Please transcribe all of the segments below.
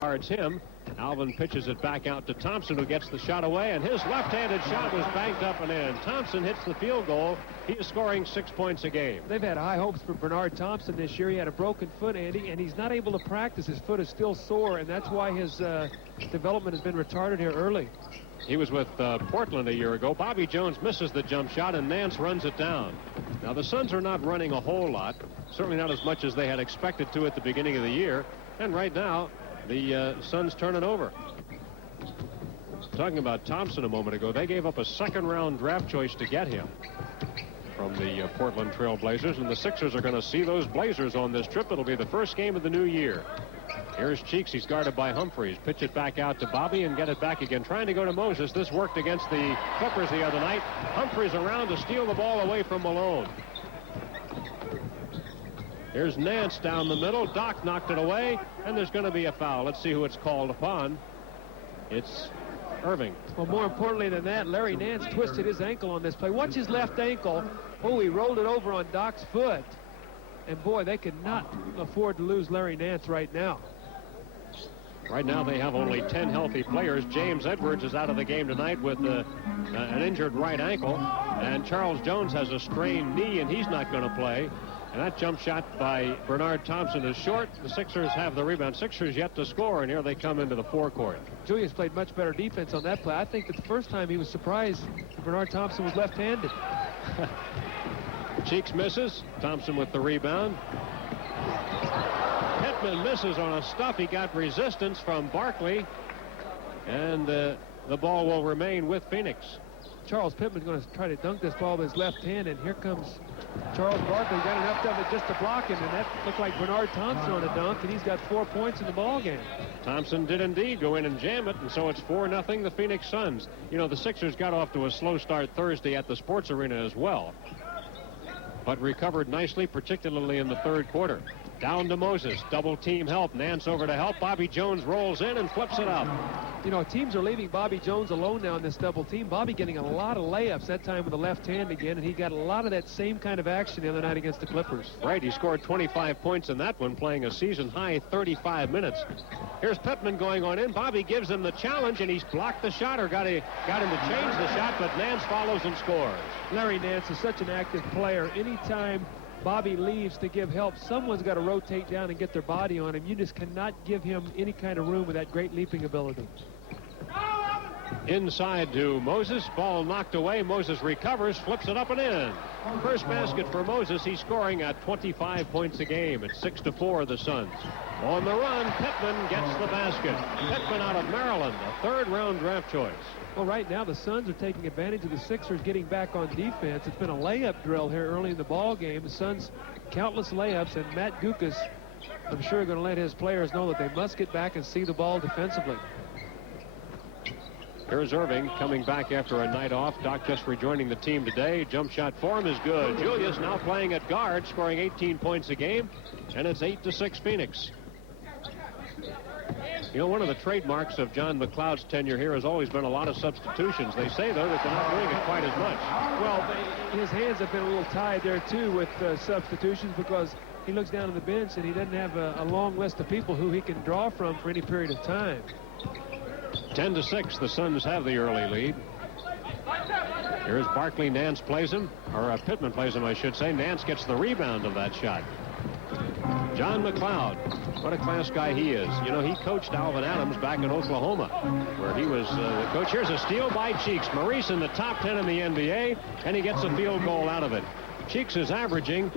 guards him. Alvin pitches it back out to Thompson, who gets the shot away, and his left-handed shot was banked up and in. Thompson hits the field goal. He is scoring 6 points a game. They've had high hopes for Bernard Thompson this year. He had a broken foot, Andy, and he's not able to practice. His foot is still sore, and that's why his development has been retarded here early. He was with Portland a year ago. Bobby Jones misses the jump shot, and Nance runs it down. Now, the Suns are not running a whole lot, certainly not as much as they had expected to at the beginning of the year, and right now, the Suns turn it over. Talking about Thompson a moment ago, they gave up a second-round draft choice to get him from the Portland Trail Blazers, and the Sixers are going to see those Blazers on this trip. It'll be the first game of the new year. Here's Cheeks. He's guarded by Humphries. Pitch it back out to Bobby and get it back again. Trying to go to Moses. This worked against the Clippers the other night. Humphries around to steal the ball away from Malone. Here's Nance down the middle. Doc knocked it away, and there's going to be a foul. Let's see who it's called upon. It's Irving. Well, more importantly than that, Larry Nance twisted his ankle on this play. Watch his left ankle. Oh, he rolled it over on Doc's foot. And, boy, they could not afford to lose Larry Nance right now. Right now they have only 10 healthy players. James Edwards is out of the game tonight with an injured right ankle. And Charles Jones has a strained knee, and he's not going to play. And that jump shot by Bernard Thompson is short. The Sixers have the rebound. Sixers yet to score, and here they come into the forecourt. Julius played much better defense on that play. I think that the first time he was surprised that Bernard Thompson was left-handed. Cheeks misses. Thompson with the rebound. Pittman misses on a stuff. He got resistance from Barkley, and the ball will remain with Phoenix. Charles Pittman's going to try to dunk this ball with his left hand, and here comes Charles Barkley. Got enough of it just to block him, and that looked like Bernard Thompson on a dunk, and he's got 4 points in the ball game. Thompson did indeed go in and jam it, and so it's 4-0 the Phoenix Suns. You know, the Sixers got off to a slow start Thursday at the Sports Arena as well, but recovered nicely, particularly in the third quarter. Down to Moses. Double team help. Nance over to help. Bobby Jones rolls in and flips it up. You know, teams are leaving Bobby Jones alone now in this double team. Bobby getting a lot of layups, that time with the left hand again, and he got a lot of that same kind of action the other night against the Clippers. Right, he scored 25 points in that one, playing a season-high 35 minutes. Here's Pittman going on in. Bobby gives him the challenge, and he's blocked the shot, or got him to change the shot, but Nance follows and scores. Larry Nance is such an active player. Anytime Bobby leaves to give help, someone's got to rotate down and get their body on him. You just cannot give him any kind of room with that great leaping ability. Inside to Moses. Ball knocked away. Moses recovers, flips it up and in. First basket for Moses. He's scoring at 25 points a game. It's 6-4 the Suns. On the run, Pittman gets the basket. Pittman out of Maryland, a third-round draft choice. Well, right now the Suns are taking advantage of the Sixers getting back on defense. It's been a layup drill here early in the ball game. The Suns, countless layups, and Matt Gukas, I'm sure, going to let his players know that they must get back and see the ball defensively. Here's Irving coming back after a night off. Doc just rejoining the team today. Jump shot form is good. Julius now playing at guard, scoring 18 points a game, and it's 8-6 Phoenix. You know, one of the trademarks of John McLeod's tenure here has always been a lot of substitutions. They say, though, that they're not doing it quite as much. Well, his hands have been a little tied there, too, with substitutions, because he looks down on the bench and he doesn't have a long list of people who he can draw from for any period of time. 10-6, the Suns have the early lead. Here's Barkley. Nance plays him, or Pittman plays him, I should say. Nance gets the rebound of that shot. John McLeod, what a class guy he is. You know, he coached Alvin Adams back in Oklahoma, where he was the coach. Here's a steal by Cheeks. Maurice in the top 10 in the NBA, and he gets a field goal out of it. Cheeks is averaging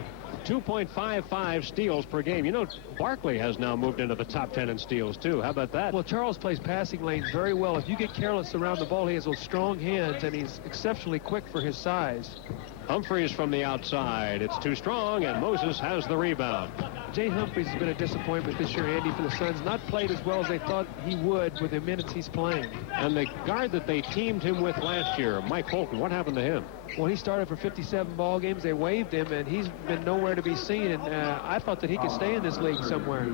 2.55 steals per game. You know, Barkley has now moved into the top 10 in steals, too. How about that? Well, Charles plays passing lanes very well. If you get careless around the ball, he has those strong hands, and he's exceptionally quick for his size. Humphries from the outside. It's too strong, and Moses has the rebound. Jay Humphries has been a disappointment this year, Andy, for the Suns. Not played as well as they thought he would with the minutes he's playing. And the guard that they teamed him with last year, Mike Holton, what happened to him? Well, he started for 57 ball games. They waived him, and he's been nowhere to be seen. And I thought that he could stay in this league somewhere.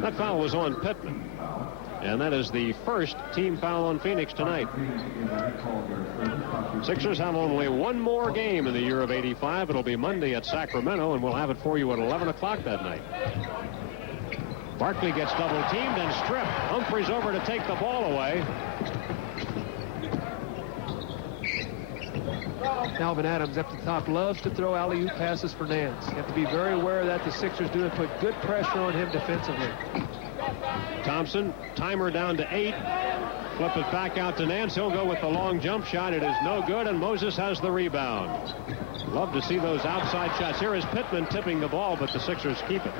That foul was on Pittman. And that is the first team foul on Phoenix tonight. Sixers have only one more game in the year of '85. It'll be Monday at Sacramento, and we'll have it for you at 11 o'clock that night. Barkley gets double teamed and stripped. Humphries over to take the ball away. Alvin Adams up the top loves to throw alley-oop passes for Nance. You have to be very aware of that. The Sixers do and put good pressure on him defensively. Thompson, timer down to 8. Flip it back out to Nance. He'll go with the long jump shot. It is no good, and Moses has the rebound. Love to see those outside shots. Here is Pittman tipping the ball, but the Sixers keep it.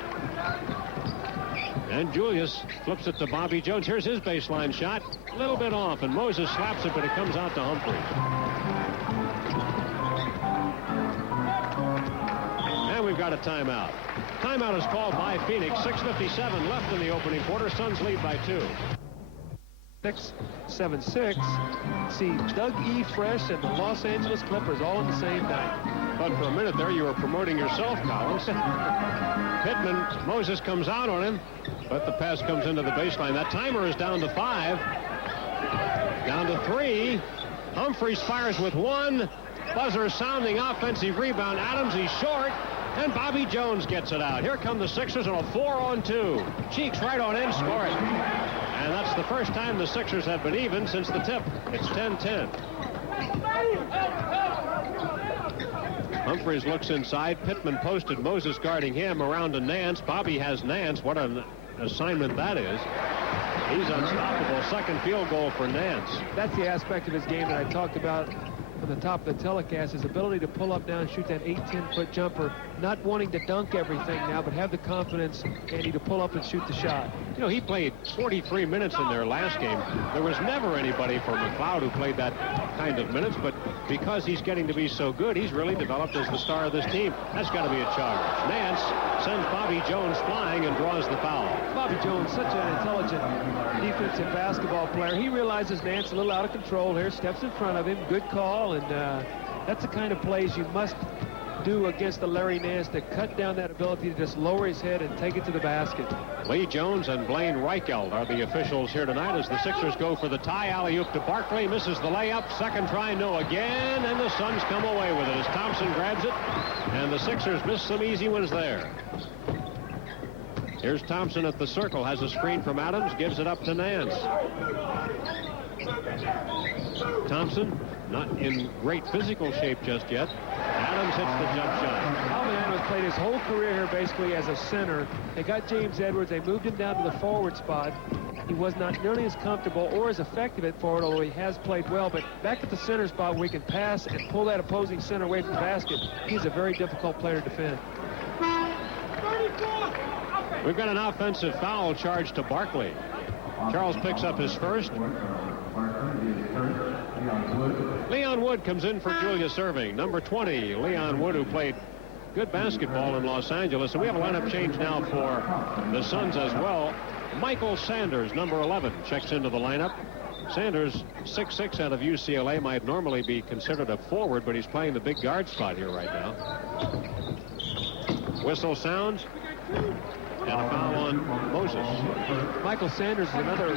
And Julius flips it to Bobby Jones. Here's his baseline shot. A little bit off, and Moses slaps it, but it comes out to Humphries. And we've got a timeout. Timeout is called by Phoenix. 6:57 left in the opening quarter. Suns lead by 2. 6-7-6. See Doug E. Fresh and the Los Angeles Clippers all on the same night. But for a minute there, you were promoting yourself, Collins. Pittman, Moses comes out on him, but the pass comes into the baseline. That timer is down to 5. Down to 3. Humphries fires with 1. Buzzer sounding, offensive rebound. Adams, he's short. And Bobby Jones gets it out. Here come the Sixers on a 4-on-2. Cheeks right on in, score it. And that's the first time the Sixers have been even since the tip. It's 10-10. Humphries looks inside. Pittman posted. Moses guarding him around to Nance. Bobby has Nance. What an assignment that is. He's unstoppable. Second field goal for Nance. That's the aspect of his game that I talked about on the top of the telecast, his ability to pull up, down, shoot that 8-10-foot jumper, not wanting to dunk everything now, but have the confidence, Andy, to pull up and shoot the shot. You know, he played 43 minutes in their last game. There was never anybody for McLeod who played that kind of minutes, but because he's getting to be so good, he's really developed as the star of this team. That's got to be a charge. Nance sends Bobby Jones flying and draws the foul. Bobby Jones, such an intelligent defensive basketball player. He realizes Nance a little out of control here, steps in front of him, good call, and that's the kind of plays you must do against the Larry Nance to cut down that ability to just lower his head and take it to the basket. Lee Jones and Blaine Reichelt are the officials here tonight as the Sixers go for the tie. Alley-oop to Barkley, misses the layup. Second try, no again, and the Suns come away with it as Thompson grabs it, and the Sixers miss some easy ones there. Here's Thompson at the circle, has a screen from Adams, gives it up to Nance. Thompson not in great physical shape just yet. Adams hits the jump shot. Alvin Adams played his whole career here basically as a center. They got James Edwards. They moved him down to the forward spot. He was not nearly as comfortable or as effective at forward, although he has played well. But back at the center spot where he can pass and pull that opposing center away from the basket, he's a very difficult player to defend. We've got an offensive foul charge to Barkley. Charles picks up his first. Leon Wood comes in for Julius Erving. Number 20, Leon Wood, who played good basketball in Los Angeles. And we have a lineup change now for the Suns as well. Michael Sanders, number 11, checks into the lineup. Sanders, 6'6" out of UCLA, might normally be considered a forward, but he's playing the big guard spot here right now. Whistle sounds. And a foul on Moses. Michael Sanders is another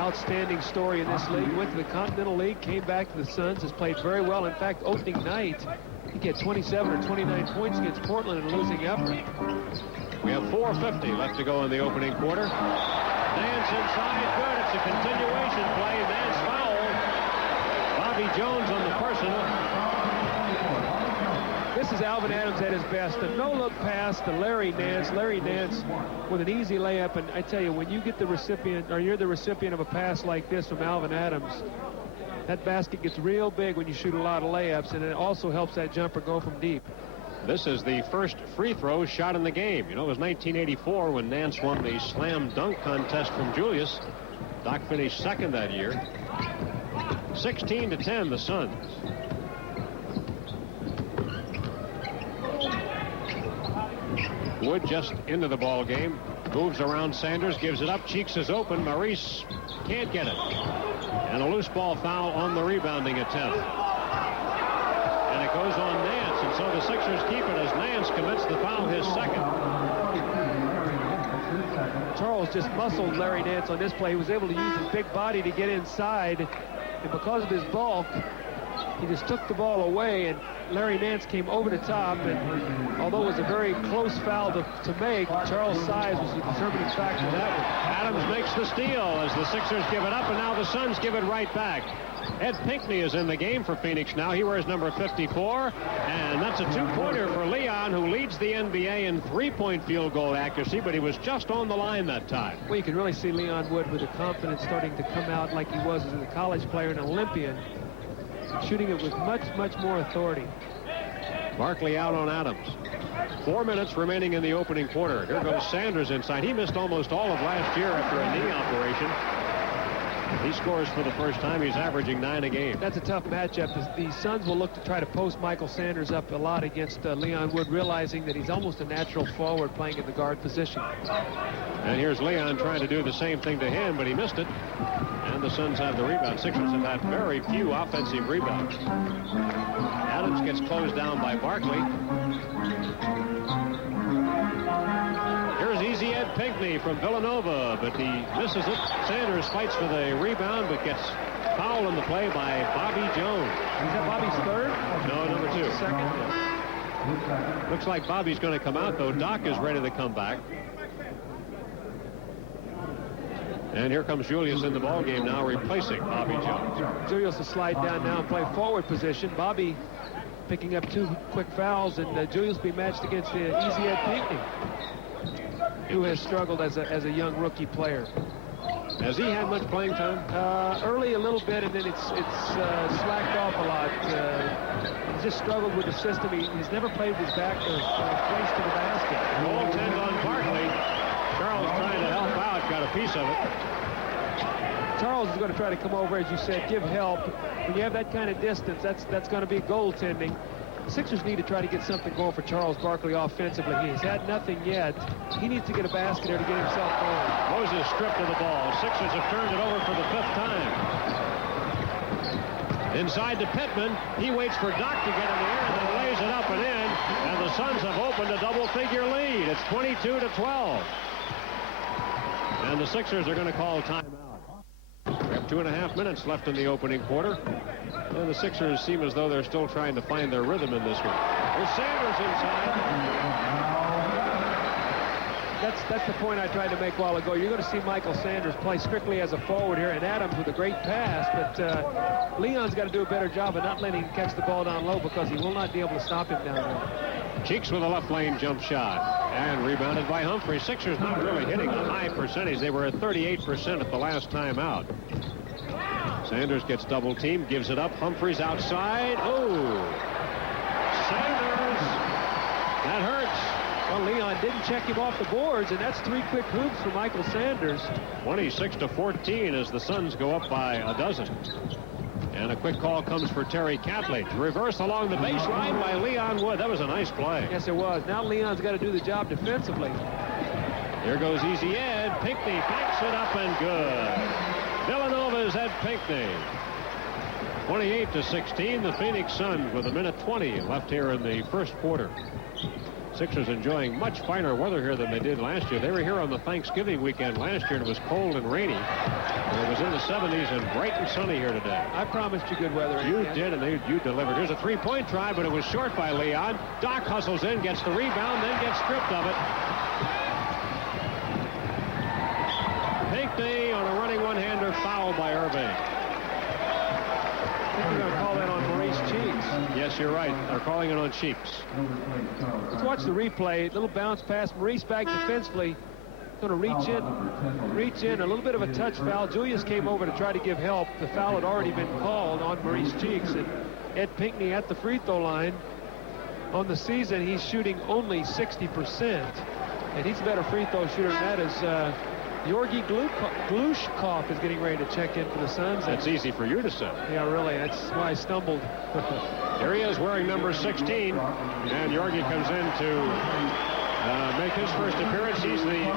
outstanding story in this league. Went to the Continental League, came back to the Suns, has played very well. In fact, opening night, he get 27 or 29 points against Portland in a losing effort. We have 4:50 left to go in the opening quarter. Nance inside, good. It's a continuation play. Nance foul. Bobby Jones on the personal. This is Alvin Adams at his best. A no-look pass to Larry Nance. Larry Nance with an easy layup. And I tell you, when you get the recipient, or you're the recipient of a pass like this from Alvin Adams, that basket gets real big when you shoot a lot of layups, and it also helps that jumper go from deep. This is the first free throw shot in the game. You know, it was 1984 when Nance won the slam dunk contest from Julius. Doc finished second that year. 16-10, the Suns. Wood just into the ball game, moves around Sanders, gives it up. Cheeks is open. Maurice can't get it. And a loose ball foul on the rebounding attempt. And it goes on Nance, and so the Sixers keep it as Nance commits the foul, his second. Charles just muscled Larry Nance on this play. He was able to use his big body to get inside, and because of his bulk, He just took the ball away, and Larry Nance came over the top, and although it was a very close foul to make, Charles' size was the determining factor in that one. Adams makes the steal as the Sixers give it up, and now the Suns give it right back. Ed Pinckney is in the game for Phoenix now. He wears number 54, and that's a two-pointer for Leon, who leads the NBA in three-point field goal accuracy, but he was just on the line that time. Well, you can really see Leon Wood with the confidence starting to come out like he was as a college player and an Olympian, shooting it with much, much more authority. Barkley out on Adams. 4 minutes remaining in the opening quarter. Here goes Sanders inside. He missed almost all of last year after a knee operation. He scores for the first time. He's averaging 9 a game. That's a tough matchup. The Suns will look to try to post Michael Sanders up a lot against Leon Wood, realizing that he's almost a natural forward playing in the guard position. And here's Leon trying to do the same thing to him, but he missed it. And the Suns have the rebound. Sixers have had very few offensive rebounds. Adams gets closed down by Barkley. Here's Easy Ed Pinckney from Villanova, but he misses it. Sanders fights for the rebound, but gets fouled on the play by Bobby Jones. Is that Bobby's third? No, number 2. Second? Looks like Bobby's going to come out, though. Doc is ready to come back. And here comes Julius in the ballgame now, replacing Bobby Jones. Julius will slide down now and play forward position. Bobby picking up 2 quick fouls, and Julius will be matched against the Easy Ed Pinckney, who has struggled as a young rookie player. Has he had much playing time? Early a little bit, and then it's slacked off a lot. He's just struggled with the system. He's never played with his back or face to the basket. Goaltend on Barkley. Charles trying to help out, got a piece of it. Charles is going to try to come over, as you said, give help. When you have that kind of distance, that's going to be goaltending. The Sixers need to try to get something going for Charles Barkley offensively. He's had nothing yet. He needs to get a basket there to get himself going. Moses stripped of the ball. Sixers have turned it over for the 5th time. Inside to Pittman. He waits for Doc to get in the air and then lays it up and in. And the Suns have opened a double-figure lead. It's 22-12. And the Sixers are going to call timeout. We have 2.5 minutes left in the opening quarter. And the Sixers seem as though they're still trying to find their rhythm in this one. There's Sanders inside. That's the point I tried to make a while ago. You're going to see Michael Sanders play strictly as a forward here, and Adams with a great pass, but Leon's got to do a better job of not letting him catch the ball down low, because he will not be able to stop him down there. Cheeks with a left lane jump shot, and rebounded by Humphrey. Sixers not really hitting a high percentage. They were at 38% at the last time out. Sanders gets double teamed, gives it up. Humphreys outside. Oh! Sanders! That hurts. Well, Leon didn't check him off the boards, and that's 3 quick hoops for Michael Sanders. 26-14 as the Suns go up by a dozen. And a quick call comes for Terry Catley. Reverse along the baseline by Leon Wood. That was a nice play. Yes, it was. Now Leon's got to do the job defensively. Here goes Easy Ed. Pinckney backs it up and good. Villanova's Ed Pinckney. 28-16. The Phoenix Suns with 1:20 left here in the first quarter. Sixers enjoying much finer weather here than they did last year. They were here on the Thanksgiving weekend last year, and it was cold and rainy. And it was in the 70s and bright and sunny here today. I promised you good weather. You did, and you delivered. Here's a three-point try, but it was short by Leon. Doc hustles in, gets the rebound, then gets stripped of it. Pinckney on a running one-hander, foul by Irving. I think they're going to call that on Maurice Cheeks. Yes, you're right. They're calling it on Cheeks. Let's watch the replay. Little bounce pass. Maurice back defensively. Going to reach in. A little bit of a touch foul. Julius came over to try to give help. The foul had already been called on Maurice Cheeks. And Ed Pinckney at the free throw line. On the season, he's shooting only 60%. And he's a better free throw shooter than that is Georgi Glushkov is getting ready to check in for the Suns. That's easy for you to say. Yeah, really. That's why I stumbled. There he is wearing number 16. And Georgi comes in to make his first appearance. He's the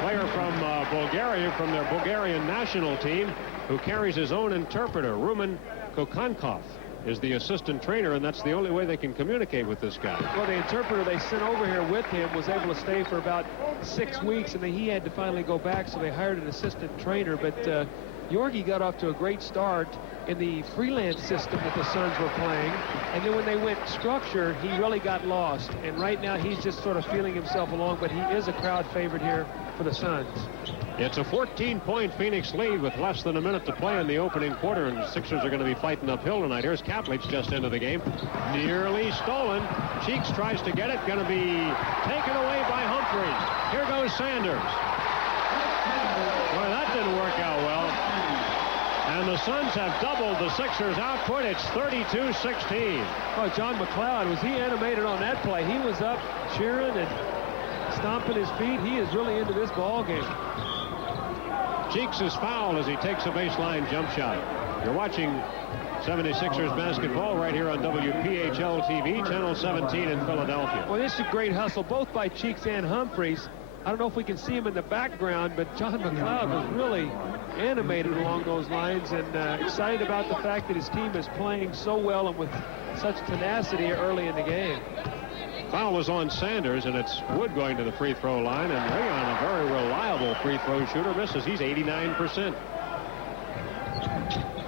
player from Bulgaria, from their Bulgarian national team, who carries his own interpreter, Rumen Kokankov. is the assistant trainer, and that's the only way they can communicate with this guy. Well, the interpreter they sent over here with him was able to stay for about 6 weeks, and then he had to finally go back, so they hired an assistant trainer. But Yorgi got off to a great start in the freelance system that the Suns were playing, and then when they went structure, he really got lost. And right now, he's just sort of feeling himself along, but he is a crowd favorite here for the Suns. It's a 14-point Phoenix lead with less than a minute to play in the opening quarter, and the Sixers are going to be fighting uphill tonight. Here's Kaplich just into the game. Nearly stolen. Cheeks tries to get it. Going to be taken away by Humphries. Here goes Sanders. Boy, that didn't work out well. And the Suns have doubled the Sixers' output. It's 32-16. Oh, John McLeod, was he animated on that play? He was up cheering and stomping his feet. He is really into this ball game. Cheeks is fouled as he takes a baseline jump shot. You're watching 76ers basketball right here on WPHL TV, Channel 17 in Philadelphia. Well, this is a great hustle, both by Cheeks and Humphries. I don't know if we can see him in the background, but John McLeod was really animated along those lines and excited about the fact that his team is playing so well and with such tenacity early in the game. Foul was on Sanders, and it's Wood going to the free throw line, and Leon, a very reliable free throw shooter, misses. He's 89%.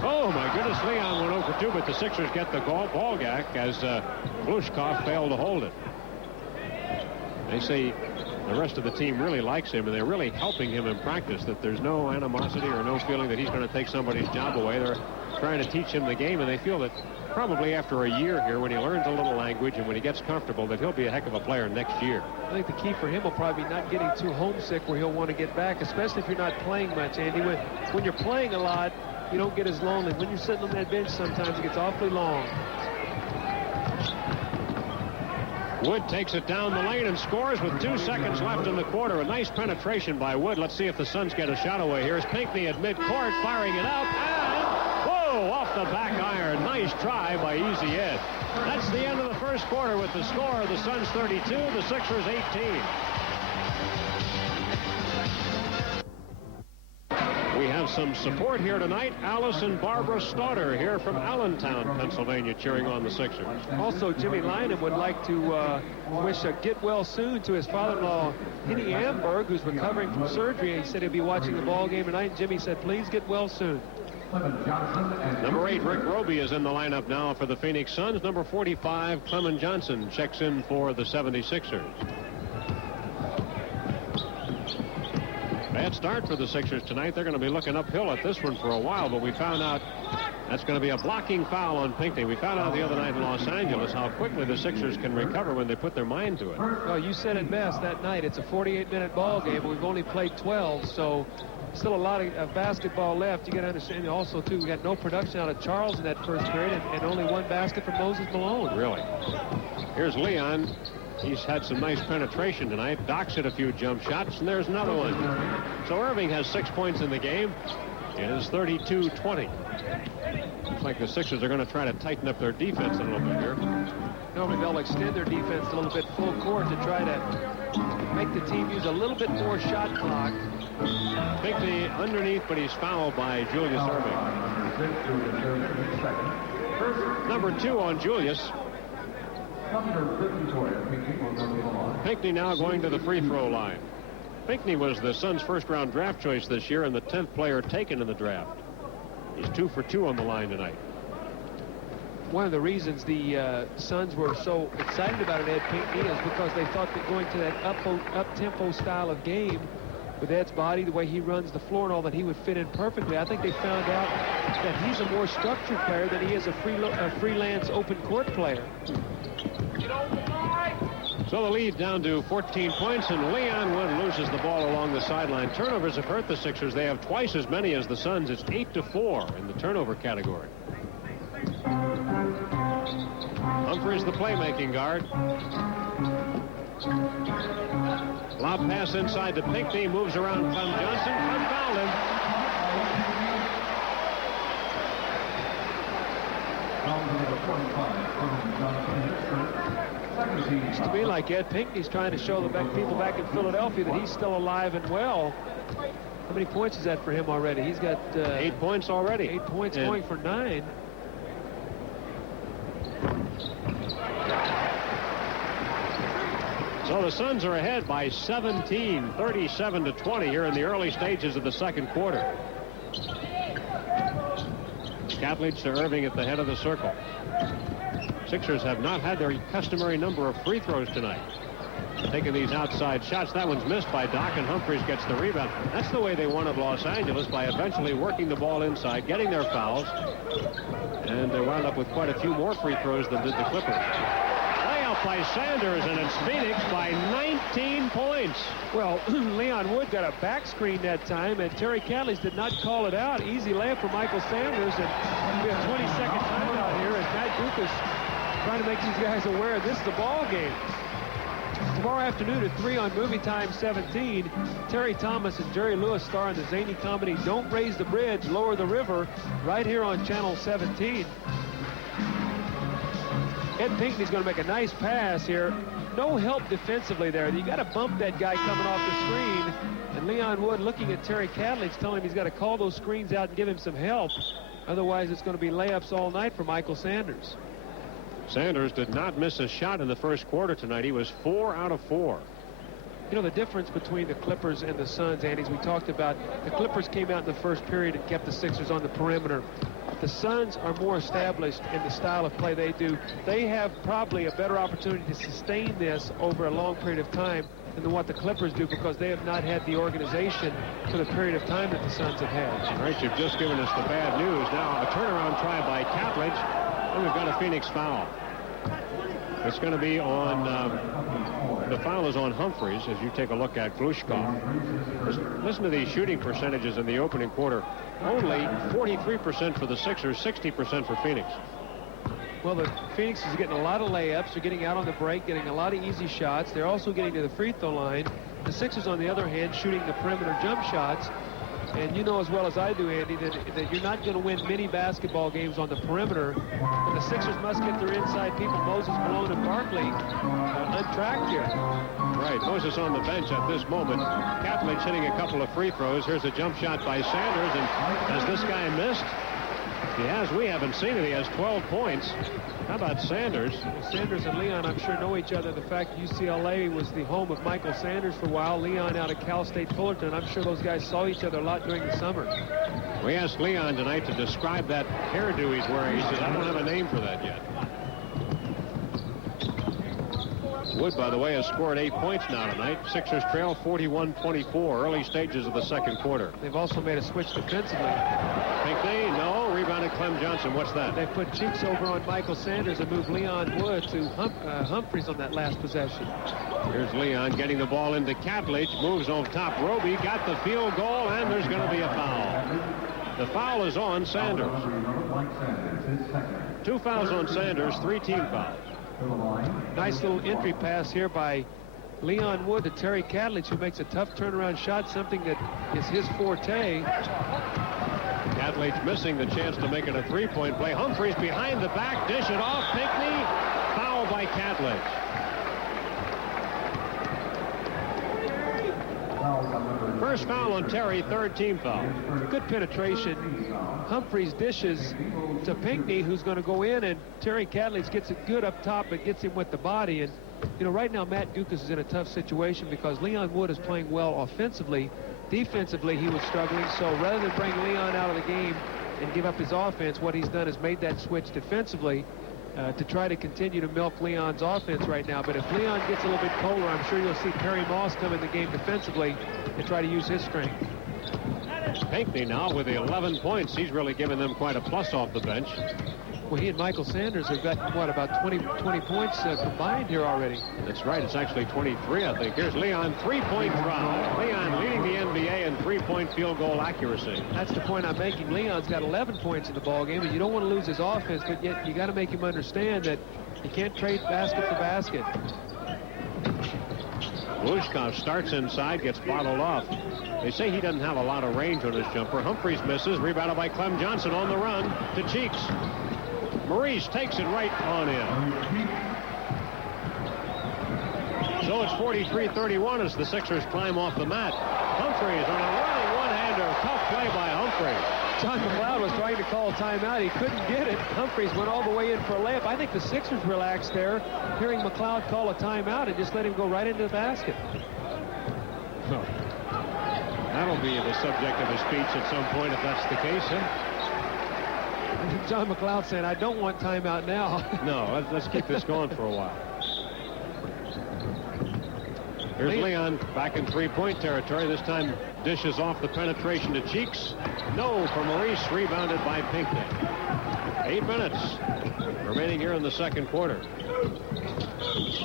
Oh, my goodness, Leon went over 2, but the Sixers get the ball back as Glushkov failed to hold it. They say the rest of the team really likes him, and they're really helping him in practice, that there's no animosity or no feeling that he's going to take somebody's job away. They're trying to teach him the game, and they feel that probably after a year here, when he learns a little language and when he gets comfortable, that he'll be a heck of a player next year. I think the key for him will probably be not getting too homesick where he'll want to get back, especially if you're not playing much, Andy. When you're playing a lot, you don't get as lonely. When you're sitting on that bench, sometimes it gets awfully long. Wood takes it down the lane and scores with 2 seconds left in the quarter. A nice penetration by Wood. Let's see if the Suns get a shot away. Here's Pinckney at midcourt, firing it out, and whoa, off the back iron. Nice try by Easy Ed. That's the end of the first quarter with the score. The Suns 32, the Sixers 18. We have some support here tonight. Alice and Barbara Stauder here from Allentown, Pennsylvania, cheering on the Sixers. Also, Jimmy Lynam would like to wish a get well soon to his father-in-law, Henny Amberg, who's recovering from surgery. He said he'll be watching the ball game tonight. And Jimmy said, please get well soon. Number 8, Rick Roby, is in the lineup now for the Phoenix Suns. Number 45, Clement Johnson, checks in for the 76ers. Bad start for the Sixers tonight. They're going to be looking uphill at this one for a while, but we found out that's going to be a blocking foul on Pinckney. We found out the other night in Los Angeles how quickly the Sixers can recover when they put their mind to it. Well, you said it best that night. It's a 48-minute ball game, but we've only played 12, so still a lot of basketball left. You got to understand also, too, we got no production out of Charles in that first period and only 1 basket from Moses Malone. Really? Here's Leon. He's had some nice penetration tonight. Docks hit a few jump shots, and there's another one. So Irving has 6 points in the game. It is 32-20. Looks like the Sixers are going to try to tighten up their defense a little bit here. Normally they'll extend their defense a little bit full court to try to make the team use a little bit more shot clock. Pinckney underneath, but he's fouled by Julius Irving. Number 2 on Julius. Pinckney now going to the free throw line. Pinckney was the Suns' first-round draft choice this year and the 10th player taken in the draft. He's 2 for 2 on the line tonight. One of the reasons the Suns were so excited about Ed Pinckney is because they thought that going to that up-tempo style of game with Ed's body, the way he runs the floor and all, that he would fit in perfectly. I think they found out that he's a more structured player than he is a freelance open court player. So the lead down to 14 points, and Leon Wood loses the ball along the sideline. Turnovers have hurt the Sixers. They have twice as many as the Suns. It's 8-4 in the turnover category. Humphries, the playmaking guard. Lob pass inside to Pinckney, moves around Clem Johnson. Clem fouled him. Looks to me like Ed Pinckney's trying to show the people back in Philadelphia that he's still alive and well. How many points is that for him already? He's got 8 points already. 8 points, going for 9. So the Suns are ahead by 17, 37-20 here in the early stages of the second quarter. Catledge to Irving at the head of the circle. Sixers have not had their customary number of free throws tonight. Taking these outside shots. That one's missed by Doc, and Humphries gets the rebound. That's the way they wanted Los Angeles, by eventually working the ball inside, getting their fouls. And they wound up with quite a few more free throws than did the Clippers. Layup by Sanders, and it's Phoenix by 19 points. Well, Leon Wood got a back screen that time, and Terry Catledge did not call it out. Easy layup for Michael Sanders, and we have 20-second timeout here, and Matt Dukas trying to make these guys aware this is the ball game. Tomorrow afternoon at 3 on Movie Time 17, Terry Thomas and Jerry Lewis star in the zany comedy Don't Raise the Bridge, Lower the River, right here on Channel 17. Ed Pinckney's going to make a nice pass here. No help defensively there. You got to bump that guy coming off the screen. And Leon Wood looking at Terry Catledge, telling him he's got to call those screens out and give him some help. Otherwise, it's going to be layups all night for Michael Sanders. Sanders did not miss a shot in the first quarter tonight. He was 4 out of 4. You know, the difference between the Clippers and the Suns, Andy, as we talked about, the Clippers came out in the first period and kept the Sixers on the perimeter. The Suns are more established in the style of play they do. They have probably a better opportunity to sustain this over a long period of time than what the Clippers do, because they have not had the organization for the period of time that the Suns have had. All right, you've just given us the bad news. Now a turnaround try by Catledge. And we've got a Phoenix foul. It's going to be on, the foul is on Humphries, as you take a look at Glushkov. Listen to these shooting percentages in the opening quarter. Only 43% for the Sixers, 60% for Phoenix. Well, the Phoenix is getting a lot of layups. They're getting out on the break, getting a lot of easy shots. They're also getting to the free throw line. The Sixers, on the other hand, shooting the perimeter jump shots. And you know as well as I do, Andy, that you're not going to win many basketball games on the perimeter. And the Sixers must get their inside people, Moses, Malone, and Barkley, untracked here. Right, Moses on the bench at this moment. Catledge hitting a couple of free throws. Here's a jump shot by Sanders, and has this guy missed? He has. We haven't seen it. He has 12 points. How about Sanders? Well, Sanders and Leon, I'm sure, know each other. The fact UCLA was the home of Michael Sanders for a while. Leon out of Cal State Fullerton. I'm sure those guys saw each other a lot during the summer. We asked Leon tonight to describe that hairdo he's wearing. He said, I don't have a name for that yet. Wood, by the way, has scored 8 points now tonight. Sixers trail 41-24, early stages of the second quarter. They've also made a switch defensively. Pinckney, no. Rebounded Clem Johnson. What's that? They put cheeks over on Michael Sanders and moved Leon Wood to Humphries on that last possession. Here's Leon getting the ball into Catledge. Moves on top. Roby got the field goal, and there's going to be a foul. The foul is on Sanders. 2 fouls on Sanders, 3 team fouls. Nice little entry pass here by Leon Wood to Terry Catledge, who makes a tough turnaround shot, something that is his forte. Catledge missing the chance to make it a three-point play. Humphries behind the back, dish it off. Pinckney, foul by Catledge. First foul on Terry, 3rd team foul. Good penetration. Humphries dishes to Pinckney, who's going to go in, and Terry Catledge gets it good up top, but gets him with the body. And, you know, right now Matt Dukas is in a tough situation because Leon Wood is playing well offensively. Defensively, he was struggling, so rather than bring Leon out of the game and give up his offense, what he's done is made that switch defensively to try to continue to milk Leon's offense right now. But if Leon gets a little bit colder, I'm sure you'll see Perry Moss come in the game defensively and try to use his strength. Pinckney now with the 11 points. He's really given them quite a plus off the bench. Well, he and Michael Sanders have gotten, what, about 20 points combined here already. That's right. It's actually 23, I think. Here's Leon, three-point try. Leon leading the NBA in three-point field goal accuracy. That's the point I'm making. Leon's got 11 points in the ballgame, and you don't want to lose his offense, but yet you got to make him understand that you can't trade basket for basket. Glushkov starts inside, gets bottled off. They say he doesn't have a lot of range on his jumper. Humphries misses, rebounded by Clem Johnson on the run to Cheeks. Maurice takes it right on in. So it's 43-31 as the Sixers climb off the mat. Humphries on a running one-hander. Tough play by Humphries. John McLeod was trying to call timeout. He couldn't get it. Humphreys went all the way in for a layup. I think the Sixers relaxed there, hearing McLeod call a timeout and just let him go right into the basket. Oh. That'll be the subject of a speech at some point if that's the case, huh? John McLeod saying, I don't want timeout now. No, let's keep this going for a while. Here's Leon back in three-point territory. This time dishes off the penetration to Cheeks. No for Maurice, rebounded by Pinckney. 8 minutes remaining here in the second quarter.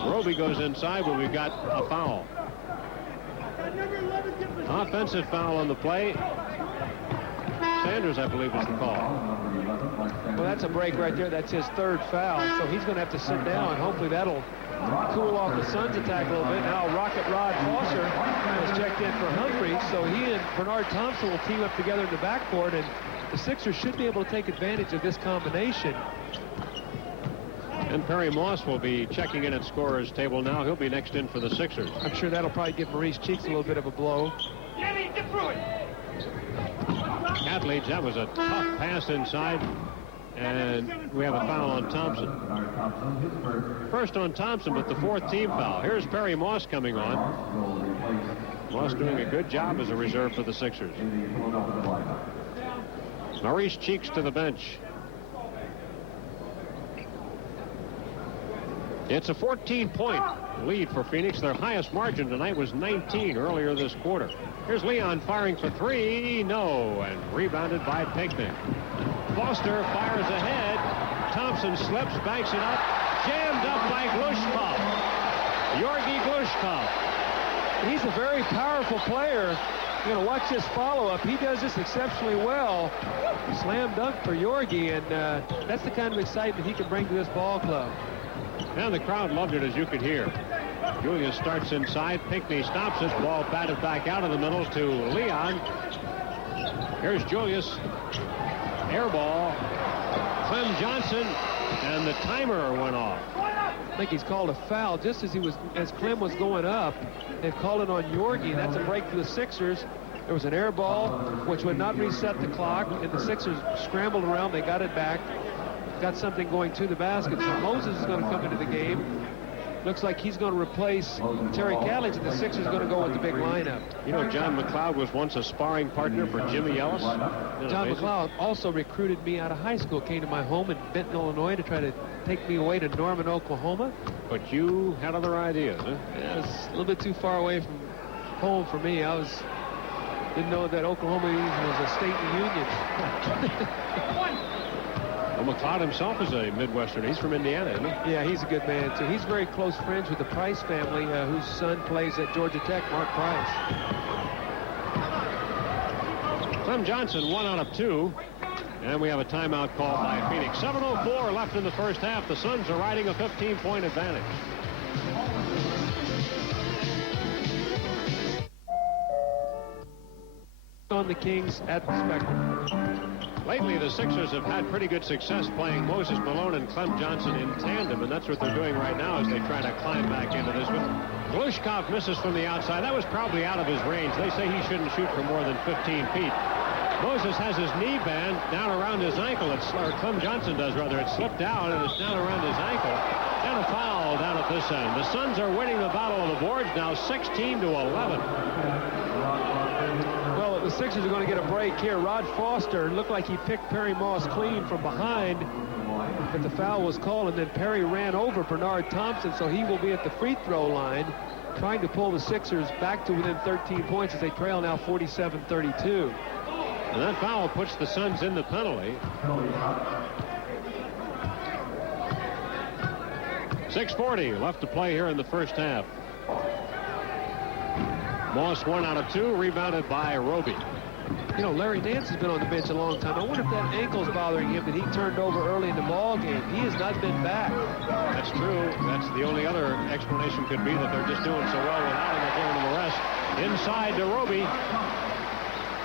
Roby goes inside, but we've got a foul. Offensive foul on the play. Sanders, I believe, is the call. Well, that's a break right there. That's his third foul, so he's going to have to sit down. Hopefully that'll cool off the Suns' attack a little bit. Now Rocket Rod Foster has checked in for Humphreys, so he and Bernard Thompson will team up together in the backcourt, and the Sixers should be able to take advantage of this combination. And Perry Moss will be checking in at scorer's table now. He'll be next in for the Sixers. I'm sure that'll probably give Maurice Cheeks a little bit of a blow. Catledge, that was a tough pass inside. And we have a foul on Thompson. First on Thompson, but the fourth team foul. Here's Perry Moss coming on. Moss doing a good job as a reserve for the Sixers. Maurice Cheeks to the bench. It's a 14-point lead for Phoenix. Their highest margin tonight was 19 earlier this quarter. Here's Leon firing for three. No, and rebounded by Pinckney. Foster fires ahead. Thompson slips, banks it up. Jammed up by Glushkov. Georgi Glushkov. He's a very powerful player. You're going to watch this follow-up. He does this exceptionally well. Slam dunk for Georgi, and that's the kind of excitement he can bring to this ball club. And the crowd loved it, as you could hear. Julius starts inside. Pinckney stops his ball, batted back out of the middle to Leon. Here's Julius. Air ball. Clem Johnson, and the timer went off. I think he's called a foul just as Clem was going up. They've called it on Georgi. That's a break for the Sixers. There was an air ball which would not reset the clock, and the Sixers scrambled around. They got it back. Got something going to the basket. So Moses is going to come into the game. Looks like he's going to replace Terry Catledge, and the Sixers are going to go with the big lineup. You know, John McLeod was once a sparring partner for Jimmy Ellis. John McLeod also recruited me out of high school, came to my home in Benton, Illinois to try to take me away to Norman, Oklahoma. But you had other ideas, huh? Yeah, it was a little bit too far away from home for me. Didn't know that Oklahoma even was a state in the Union. Well, McLeod himself is a Midwestern. He's from Indiana, isn't he? Yeah, he's a good man, too. He's very close friends with the Price family, whose son plays at Georgia Tech, Mark Price. Clem Johnson, 1 out of 2. And we have a timeout call by Phoenix. 7:04 left in the first half. The Suns are riding a 15-point advantage. On the Kings at the Spectrum. Lately, the Sixers have had pretty good success playing Moses Malone and Clem Johnson in tandem, and that's what they're doing right now as they try to climb back into this one. Glushkov misses from the outside. That was probably out of his range. They say he shouldn't shoot for more than 15 feet. Moses has his knee band down around his ankle. Or Clem Johnson does, rather. It slipped down, and it's down around his ankle. And a foul down at this end. The Suns are winning the battle of the boards now, 16-11. The Sixers are going to get a break here. Rod Foster looked like he picked Perry Moss clean from behind, but the foul was called, and then Perry ran over Bernard Thompson, so he will be at the free throw line trying to pull the Sixers back to within 13 points as they trail now 47-32. And that foul puts the Suns in the penalty. 6:40 left to play here in the first half. Moss 1 out of 2, rebounded by Roby. You know, Larry Nance has been on the bench a long time. I wonder if that ankle's bothering him that he turned over early in the ball game. He has not been back. That's true. That's the only other explanation could be that they're just doing so well without him. They're giving him a rest. Inside to Roby.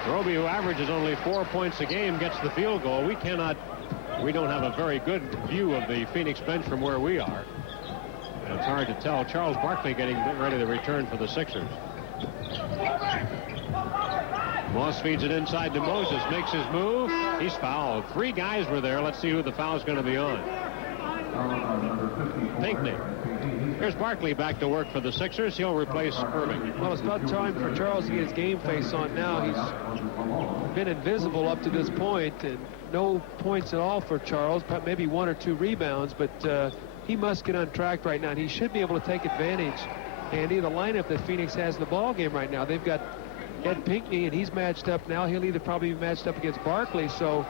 Roby, who averages only 4 points a game, gets the field goal. We don't have a very good view of the Phoenix bench from where we are. And it's hard to tell. Charles Barkley getting ready to return for the Sixers. Moss feeds it inside to Moses. Makes his move. He's fouled. 3 guys were there. Let's see who the foul's going to be on. Pinckney. Here's Barkley back to work for the Sixers. He'll replace Irving. Well, it's about time for Charles to get his game face on now. He's been invisible up to this point, and no points at all for Charles, but maybe 1 or 2 rebounds, but he must get on track right now, and he should be able to take advantage. Andy, the lineup that Phoenix has in the ball game right now, they've got Ed Pinckney, and he's matched up now. He'll either probably be matched up against Barkley, so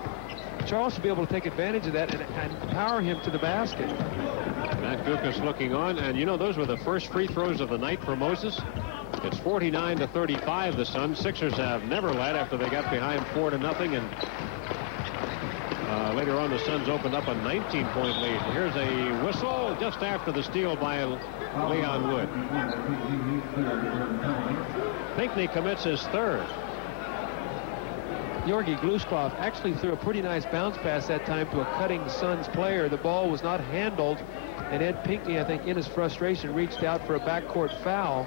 Charles should be able to take advantage of that and power him to the basket. Matt Gukas looking on, and you know, those were the first free throws of the night for Moses. It's 49-35. The Suns. Sixers have never led after they got behind 4-0, and later on the Suns opened up a 19-point lead. Here's a whistle just after the steal by Leon Wood. Pinckney commits his 3rd. Georgi Glushkov actually threw a pretty nice bounce pass that time to a cutting Suns player. The ball was not handled, and Ed Pinckney, I think, in his frustration, reached out for a backcourt foul.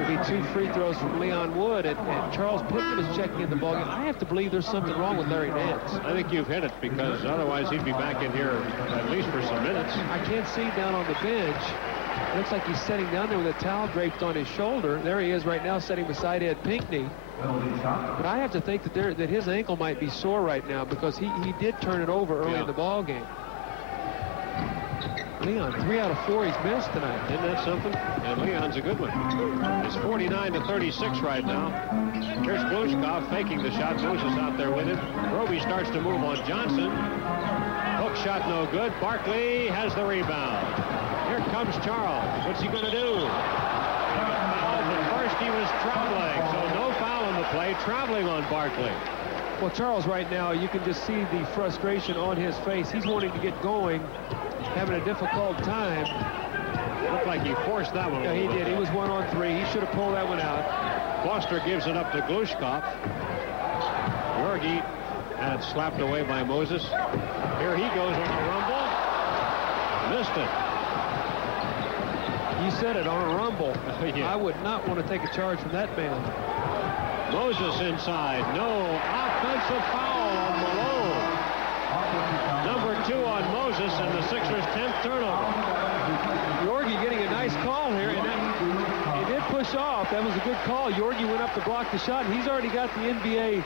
It'll be 2 free throws from Leon Wood, and Charles Pittman is checking in the ballgame. I have to believe there's something wrong with Larry Nance. I think you've hit it, because otherwise he'd be back in here at least for some minutes. I can't see down on the bench. It looks like he's sitting down there with a towel draped on his shoulder. There he is right now, sitting beside Ed Pinckney. But I have to think that his ankle might be sore right now, because he did turn it over early in the ball game. Leon, 3 out of 4 he's missed tonight. Isn't that something? And Leon's a good one. It's 49-36 right now. Here's Glushkov faking the shot. Moses out there with him. Roby starts to move on Johnson. Hook shot no good. Barkley has the rebound. Here comes Charles. What's he going to do? He got fouled, but first he was traveling, so no foul on the play. Traveling on Barkley. Well, Charles right now, you can just see the frustration on his face. He's wanting to get going, having a difficult time. Looked like he forced that one. Yeah, he did. He was 1 on 3. He should have pulled that one out. Foster gives it up to Glushkov. Georgi had it slapped away by Moses. Here he goes on a rumble. Missed it. You said it, on a rumble. Yeah. I would not want to take a charge from that man. Moses inside. No offensive foul on Malone. Number 2 on Moses, and the Sixers' 10th turnover. Georgi getting a nice call here, and he did push off. That was a good call. Georgi went up to block the shot, and he's already got the NBA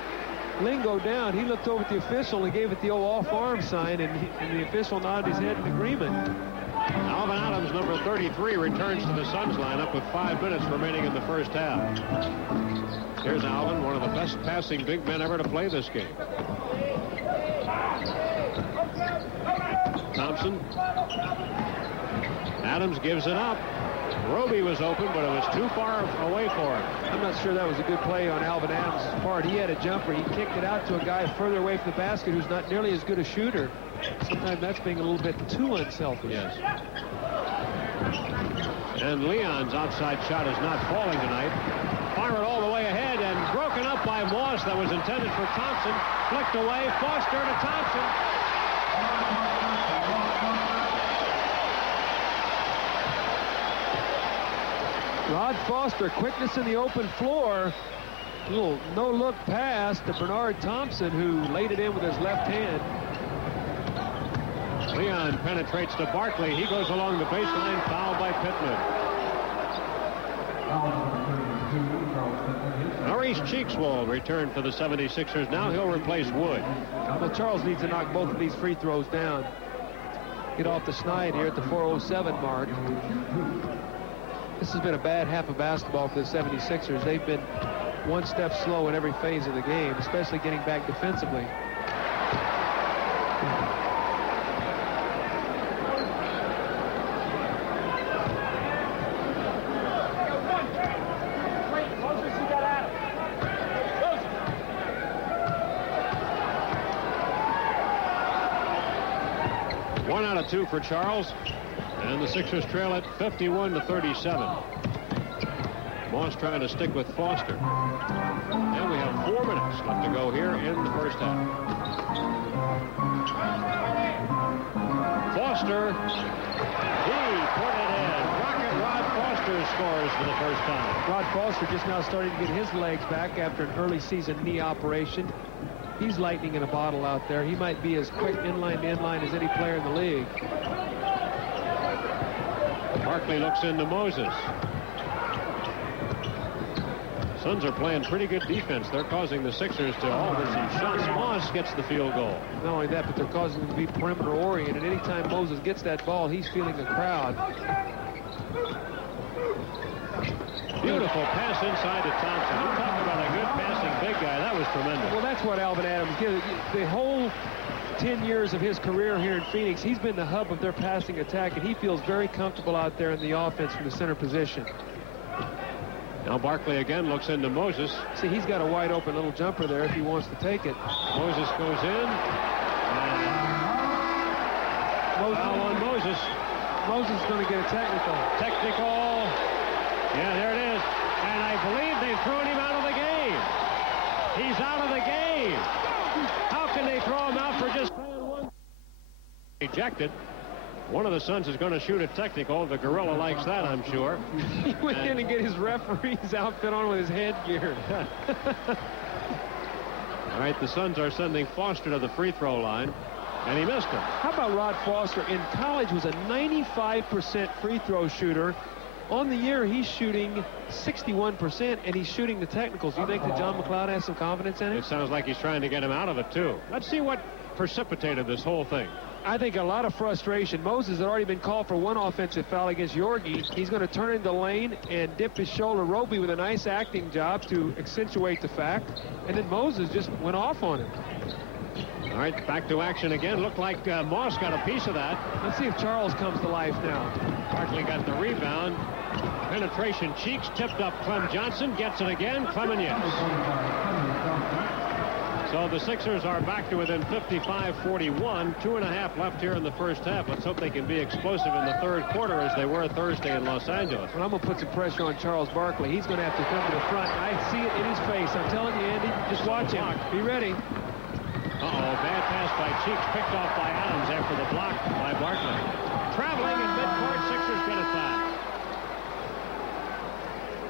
lingo down. He looked over at the official and gave it the old off-arm sign, and the official nodded his head in agreement. Alvin Adams, number 33, returns to the Suns lineup with 5 minutes remaining in the first half. Here's Alvin, one of the best passing big men ever to play this game. Thompson. Adams gives it up. Roby was open, but it was too far away for him. I'm not sure that was a good play on Alvin Adams' part. He had a jumper. He kicked it out to a guy further away from the basket who's not nearly as good a shooter. Sometimes that's being a little bit too unselfish. Yes. And Leon's outside shot is not falling tonight. Fired all the way ahead and broken up by Moss. That was intended for Thompson. Flicked away. Foster to Thompson. Rod Foster, quickness in the open floor. A little no-look pass to Bernard Thompson, who laid it in with his left hand. Leon penetrates to Barkley. He goes along the baseline, fouled by Pittman. Maurice Cheeks will return for the 76ers. Now he'll replace Wood. Well, Charles needs to knock both of these free throws down. Get off the snide here at the 4:07 mark. This has been a bad half of basketball for the 76ers. They've been one step slow in every phase of the game, especially getting back defensively. One out of 2 for Charles. And the Sixers trail it 51-37. Moss trying to stick with Foster. And we have 4 minutes left to go here in the first half. Foster. He put it in. Rocket Rod Foster scores for the first time. Rod Foster just now starting to get his legs back after an early season knee operation. He's lightning in a bottle out there. He might be as quick inline to inline as any player in the league. Barkley looks into Moses. Suns are playing pretty good defense. They're causing the Sixers to alter some shots. Moss gets the field goal. Not only that, but they're causing him to be perimeter oriented. Anytime Moses gets that ball, he's feeling the crowd. Beautiful pass inside to Thompson. You talk about a good passing big guy. That was tremendous. Well, that's what Alvin Adams did. The whole 10 years of his career here in Phoenix, he's been the hub of their passing attack, and he feels very comfortable out there in the offense from the center position. Now Barkley again looks into Moses. See, he's got a wide open little jumper there if he wants to take it. Moses goes in. Foul on Moses. Moses is going to get a technical. Technical. Yeah, there it is. And I believe they've thrown him out of the game. He's out of the game. How can they throw him out for just playing one? Ejected. One of the Suns is going to shoot a technical. The gorilla likes that, I'm sure. He went in and get his referee's outfit on with his headgear. All right, the Suns are sending Foster to the free throw line, and he missed it. How about Rod Foster? In college was a 95% free throw shooter. On the year, he's shooting 61%, and he's shooting the technicals. Do you think that John McLeod has some confidence in it? It sounds like he's trying to get him out of it, too. Let's see what precipitated this whole thing. I think a lot of frustration. Moses had already been called for one offensive foul against Yorgi. He's going to turn into lane and dip his shoulder. Roby with a nice acting job to accentuate the fact. And then Moses just went off on him. All right, back to action again. Looked like Moss got a piece of that. Let's see if Charles comes to life now. Barkley got the rebound. Penetration. Cheeks tipped up Clem Johnson. Gets it again. Clement, yes. So the Sixers are back to within 55-41. 2.5 left here in the first half. Let's hope they can be explosive in the third quarter as they were Thursday in Los Angeles. Well, I'm going to put some pressure on Charles Barkley. He's going to have to come to the front. I see it in his face. I'm telling you, Andy, just watch him. Be ready. Uh-oh, bad pass by Cheeks, picked off by Adams after the block by Barkley. Traveling in midcourt, Sixers get it back.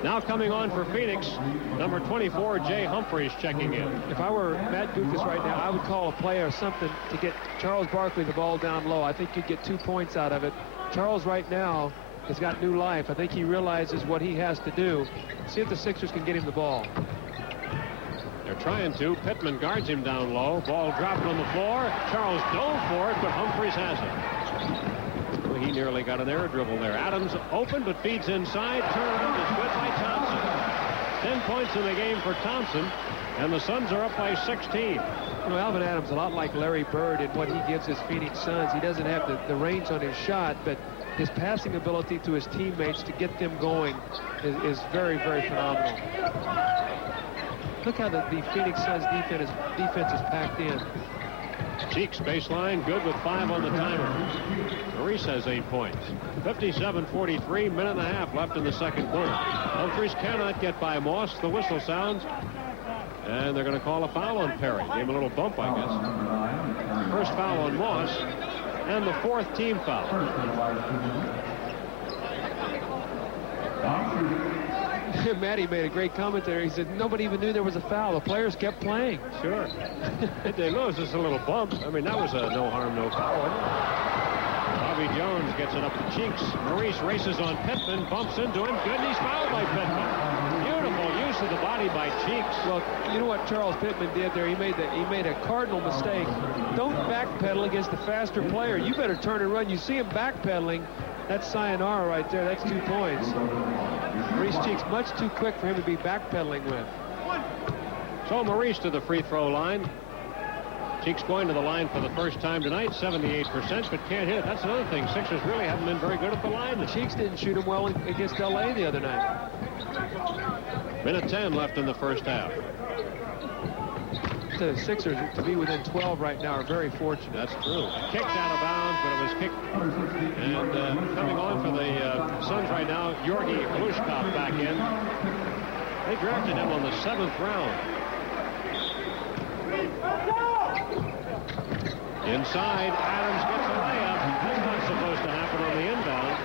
Now coming on for Phoenix, number 24, Jay Humphries checking in. If I were Matt Dukas right now, I would call a play or something to get Charles Barkley the ball down low. I think you'd get 2 points out of it. Charles right now has got new life. I think he realizes what he has to do. See if the Sixers can get him the ball. They're trying to. Pittman guards him down low. Ball dropped on the floor. Charles dove for it, but Humphries has it. Well, he nearly got an air dribble there. Adams open, but feeds inside. Turnaround is good by Thompson. 10 points in the game for Thompson, and the Suns are up by 16. You know, Alvin Adams, a lot like Larry Bird in what he gives his Phoenix Suns. He doesn't have the range on his shot, but his passing ability to his teammates to get them going is very, very phenomenal. Look how the Phoenix Suns defense is packed in. Cheeks baseline, good with 5 on the timer. Maurice has 8 points. 57-43, minute and a half left in the second quarter. Humphries cannot get by Moss. The whistle sounds, and they're going to call a foul on Perry. Gave him a little bump, I guess. First foul on Moss, and the 4th team foul. Matty made a great comment there. He said nobody even knew there was a foul. The players kept playing. Sure. They know it's just a little bump. I mean, that was a no harm, no foul. Bobby Jones gets it up to Cheeks. Maurice races on Pittman, bumps into him. Good, and he's fouled by Pittman. Beautiful use of the body by Cheeks. Well, you know what Charles Pittman did there? He made a cardinal mistake. Don't backpedal against the faster player. You better turn and run. You see him backpedaling. That's sayonara right there. That's 2 points. Maurice Cheeks much too quick for him to be backpedaling with. So Maurice to the free throw line. Cheeks going to the line for the first time tonight, 78%, but can't hit it. That's another thing. Sixers really haven't been very good at the line. Cheeks didn't shoot him well against L.A. the other night. Minute 10 left in the first half. The Sixers to be within 12 right now are very fortunate. That's true. Kicked out of bounds, but it was kicked. And coming on for the Suns right now, Yorgi Glushkov back in. They drafted him on the 7th round. Inside, Adams gets a layup. That's not supposed to happen on the inbound.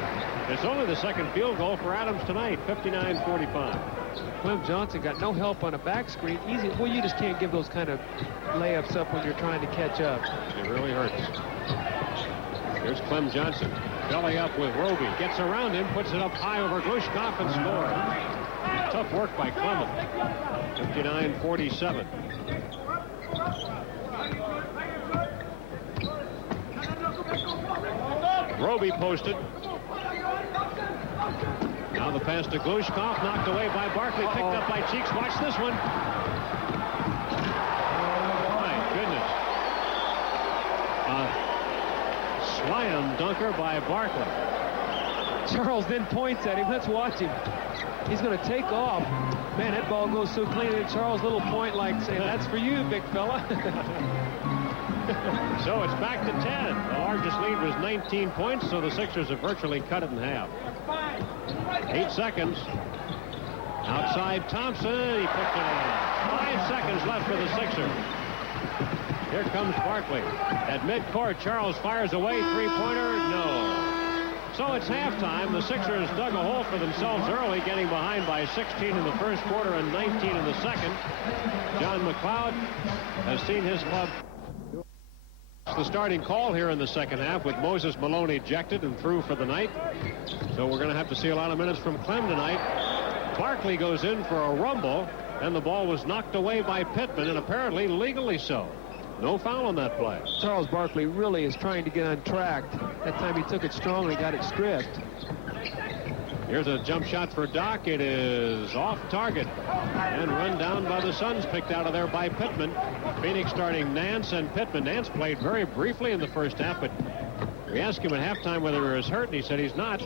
It's It's only the second field goal for Adams tonight, 59-45. Clem Johnson got no help on a back screen. Easy. Well, you just can't give those kind of layups up when you're trying to catch up. It really hurts. Here's Clem Johnson. Belly up with Roby. Gets around him, puts it up high over Glushkov and scores. Tough work by Clement. 59-47. Roby posted. Now the pass to Glushkov, knocked away by Barkley, picked up by Cheeks. Watch this one. My goodness. Slam dunker by Barkley. Charles then points at him. Let's watch him. He's going to take off. Man, that ball goes so clean. And Charles' little point like saying, that's for you, big fella. So it's back to 10. The largest lead was 19 points, so the Sixers have virtually cut it in half. 8 seconds. Outside Thompson. He puts it in. 5 seconds left for the Sixers. Here comes Barkley. At midcourt, Charles fires away. Three-pointer. No. So it's halftime. The Sixers dug a hole for themselves early, getting behind by 16 in the first quarter and 19 in the second. John McLeod has seen his club. The starting call here in the second half with Moses Malone ejected and through for the night. So we're going to have to see a lot of minutes from Clem tonight. Barkley goes in for a rumble, and the ball was knocked away by Pittman, and apparently legally so. No foul on that play. Charles Barkley really is trying to get on track. That time he took it strongly, got it stripped. Here's a jump shot for Doc. It is off target and run down by the Suns, picked out of there by Pittman. Phoenix starting Nance and Pittman. Nance played very briefly in the first half, but we asked him at halftime whether he was hurt, and he said he's not.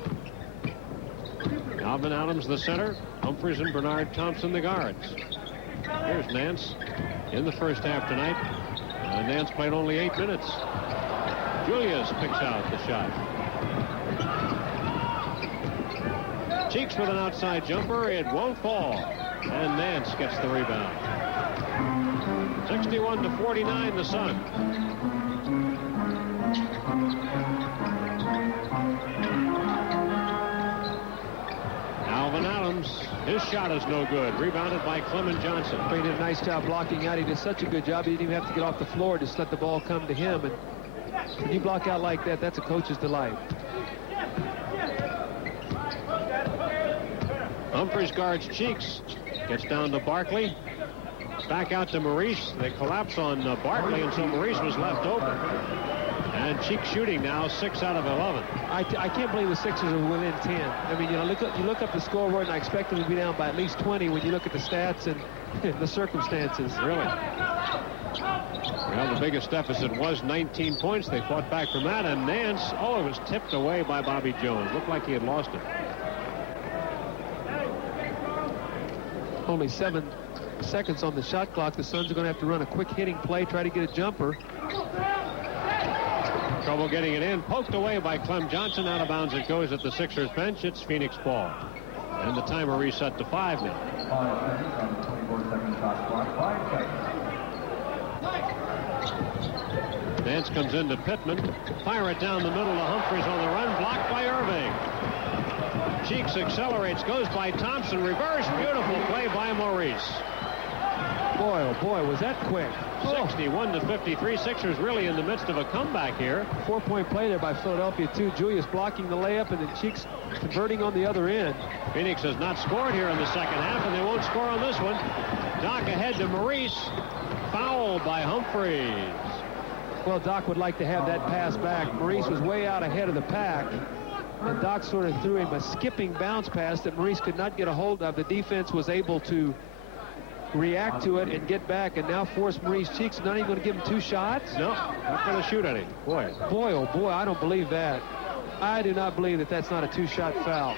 Alvin Adams the center, Humphries and Bernard Thompson the guards. Here's Nance in the first half tonight. Nance played only 8 minutes. Julius picks out the shot. Cheeks with an outside jumper. It won't fall. And Nance gets the rebound. 61-49, the Sun. Alvin Adams, his shot is no good. Rebounded by Clement Johnson. He did a nice job blocking out. He did such a good job. He didn't even have to get off the floor. Just let the ball come to him. And when you block out like that, that's a coach's delight. Humphries guards Cheeks. Gets down to Barkley. Back out to Maurice. They collapse on Barkley, and so Maurice was left open. And Cheeks shooting now 6 out of 11. I can't believe the Sixers are within 10. I mean, you look up the scoreboard, and I expect them to be down by at least 20 when you look at the stats and the circumstances. Really? Well, the biggest deficit was 19 points. They fought back from that, and Nance, it was tipped away by Bobby Jones. Looked like he had lost it. Only 7 seconds on the shot clock. The Suns are going to have to run a quick hitting play, try to get a jumper. Trouble getting it in. Poked away by Clem Johnson. Out of bounds it goes at the Sixers bench. It's Phoenix ball. And the timer reset to 5 now. 5 seconds on the 24-second shot clock. 5 seconds. Nance comes into Pittman. Fire it down the middle to Humphries on the run. Blocked by Irving. Cheeks accelerates, goes by Thompson. Reverse. Beautiful play by Maurice. Boy, oh boy, was that quick. 61-53. Sixers really in the midst of a comeback here. 4-point play there by Philadelphia, too. Julius blocking the layup, and then Cheeks converting on the other end. Phoenix has not scored here in the second half, and they won't score on this one. Doc ahead to Maurice. Foul by Humphries. Well, Doc would like to have that pass back. Maurice was way out ahead of the pack, and Doc sort of threw him a skipping bounce pass that Maurice could not get a hold of. The defense was able to react to it and get back, and now force Maurice Cheeks. Not even going to give him 2 shots? No, not going to shoot any. Boy, oh boy, I don't believe that. I do not believe that that's not a 2-shot foul.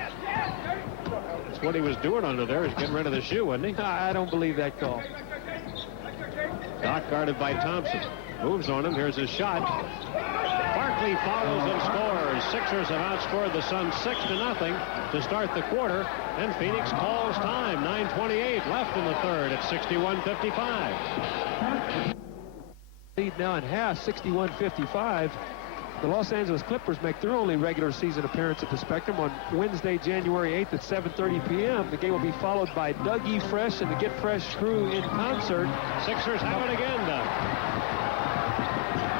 That's what he was doing under there. He's getting rid of the shoe, wasn't he? I don't believe that call. Doc guarded by Thompson. Moves on him. Here's his shot. Barkley follows and scores. Sixers have outscored the Suns 6-0 to start the quarter, and Phoenix calls time. 9:28 left in the third at 61-55. Lead now in half, 61-55. The Los Angeles Clippers make their only regular season appearance at the Spectrum on Wednesday, January 8th at 7:30 p.m. The game will be followed by Dougie Fresh and the Get Fresh crew in concert. Sixers have it again, Doug.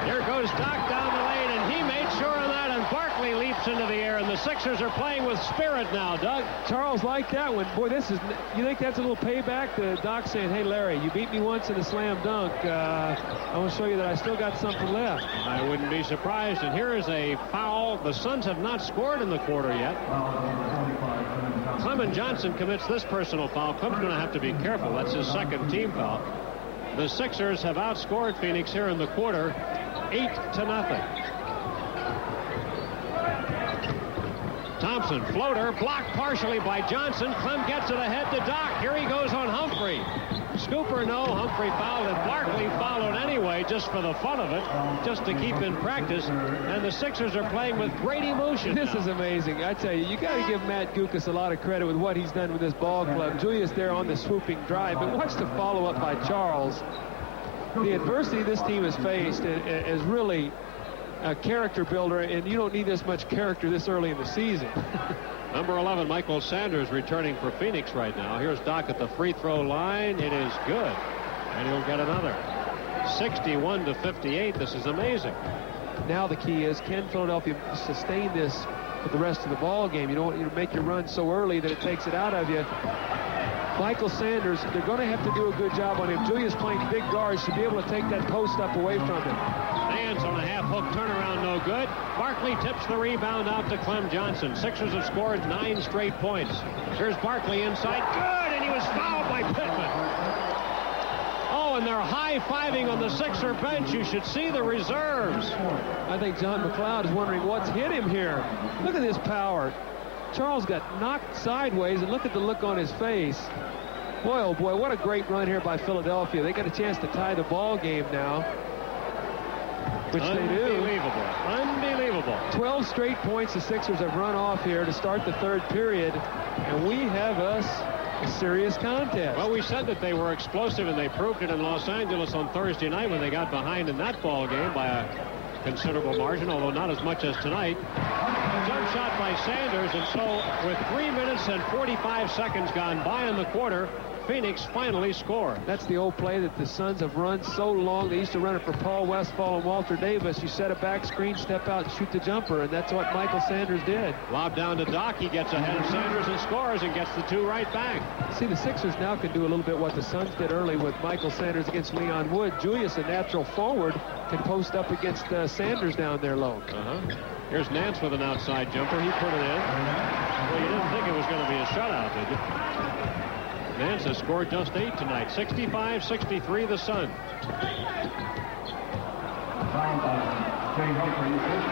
Here goes Doc down the lane, and he made sure of that, and Barkley leaps into the air, and the Sixers are playing with spirit now, Doug. Charles liked that one. Boy, this is, you think that's a little payback? The Doc saying, hey, Larry, you beat me once in a slam dunk. I want to show you that I still got something left. I wouldn't be surprised, and here is a foul. The Suns have not scored in the quarter yet. Clement Johnson commits this personal foul. Clem's going to have to be careful. That's his second team foul. The Sixers have outscored Phoenix here in the quarter 8-0. Thompson, floater, blocked partially by Johnson. Clem gets it ahead to Doc. Here he goes on Humphrey. Scooper, no. Humphrey fouled, and Barkley followed anyway, just for the fun of it, just to keep in practice. And the Sixers are playing with great emotion. This is amazing. I tell you, you got to give Matt Guokas a lot of credit with what he's done with this ball club. Julius there on the swooping drive, but watch the follow-up by Charles. The adversity this team has faced is really a character builder, and you don't need this much character this early in the season. Number 11, Michael Sanders, returning for Phoenix right now. Here's Doc at the free throw line. It is good, and he'll get another. 61-58. This is amazing. Now the key is, can Philadelphia sustain this for the rest of the ball game? You don't want you to make your run so early that it takes it out of you. Michael Sanders, they're going to have to do a good job on him. Julius playing big guards should be able to take that post up away from him. Nance on a half-hook turnaround, no good. Barkley tips the rebound out to Clem Johnson. Sixers have scored 9 straight points. Here's Barkley inside. Good, and he was fouled by Pittman. Oh, and they're high-fiving on the Sixer bench. You should see the reserves. I think John McLeod is wondering what's hit him here. Look at this power. Charles got knocked sideways, and look at the look on his face. Boy, oh boy, what a great run here by Philadelphia. They got a chance to tie the ball game now, which they do. Unbelievable. Unbelievable. 12 straight points the Sixers have run off here to start the third period, and we have us a serious contest. Well, we said that they were explosive, and they proved it in Los Angeles on Thursday night when they got behind in that ball game by a considerable margin, although not as much as tonight. Jump shot by Sanders, and so with 3 minutes and 45 seconds gone by in the quarter, Phoenix finally scored. That's the old play that the Suns have run so long. They used to run it for Paul Westphal and Walter Davis. You set a back screen, step out, and shoot the jumper, and that's what Michael Sanders did. Lob down to Doc. He gets ahead of Sanders and scores and gets the 2 right back. See, the Sixers now can do a little bit what the Suns did early with Michael Sanders against Leon Wood. Julius, a natural forward, can post up against Sanders down there low. Here's Nance with an outside jumper. He put it in. Well, you didn't think it was going to be a shutout, did you? Nance has scored just 8 tonight. 65-63 the Suns.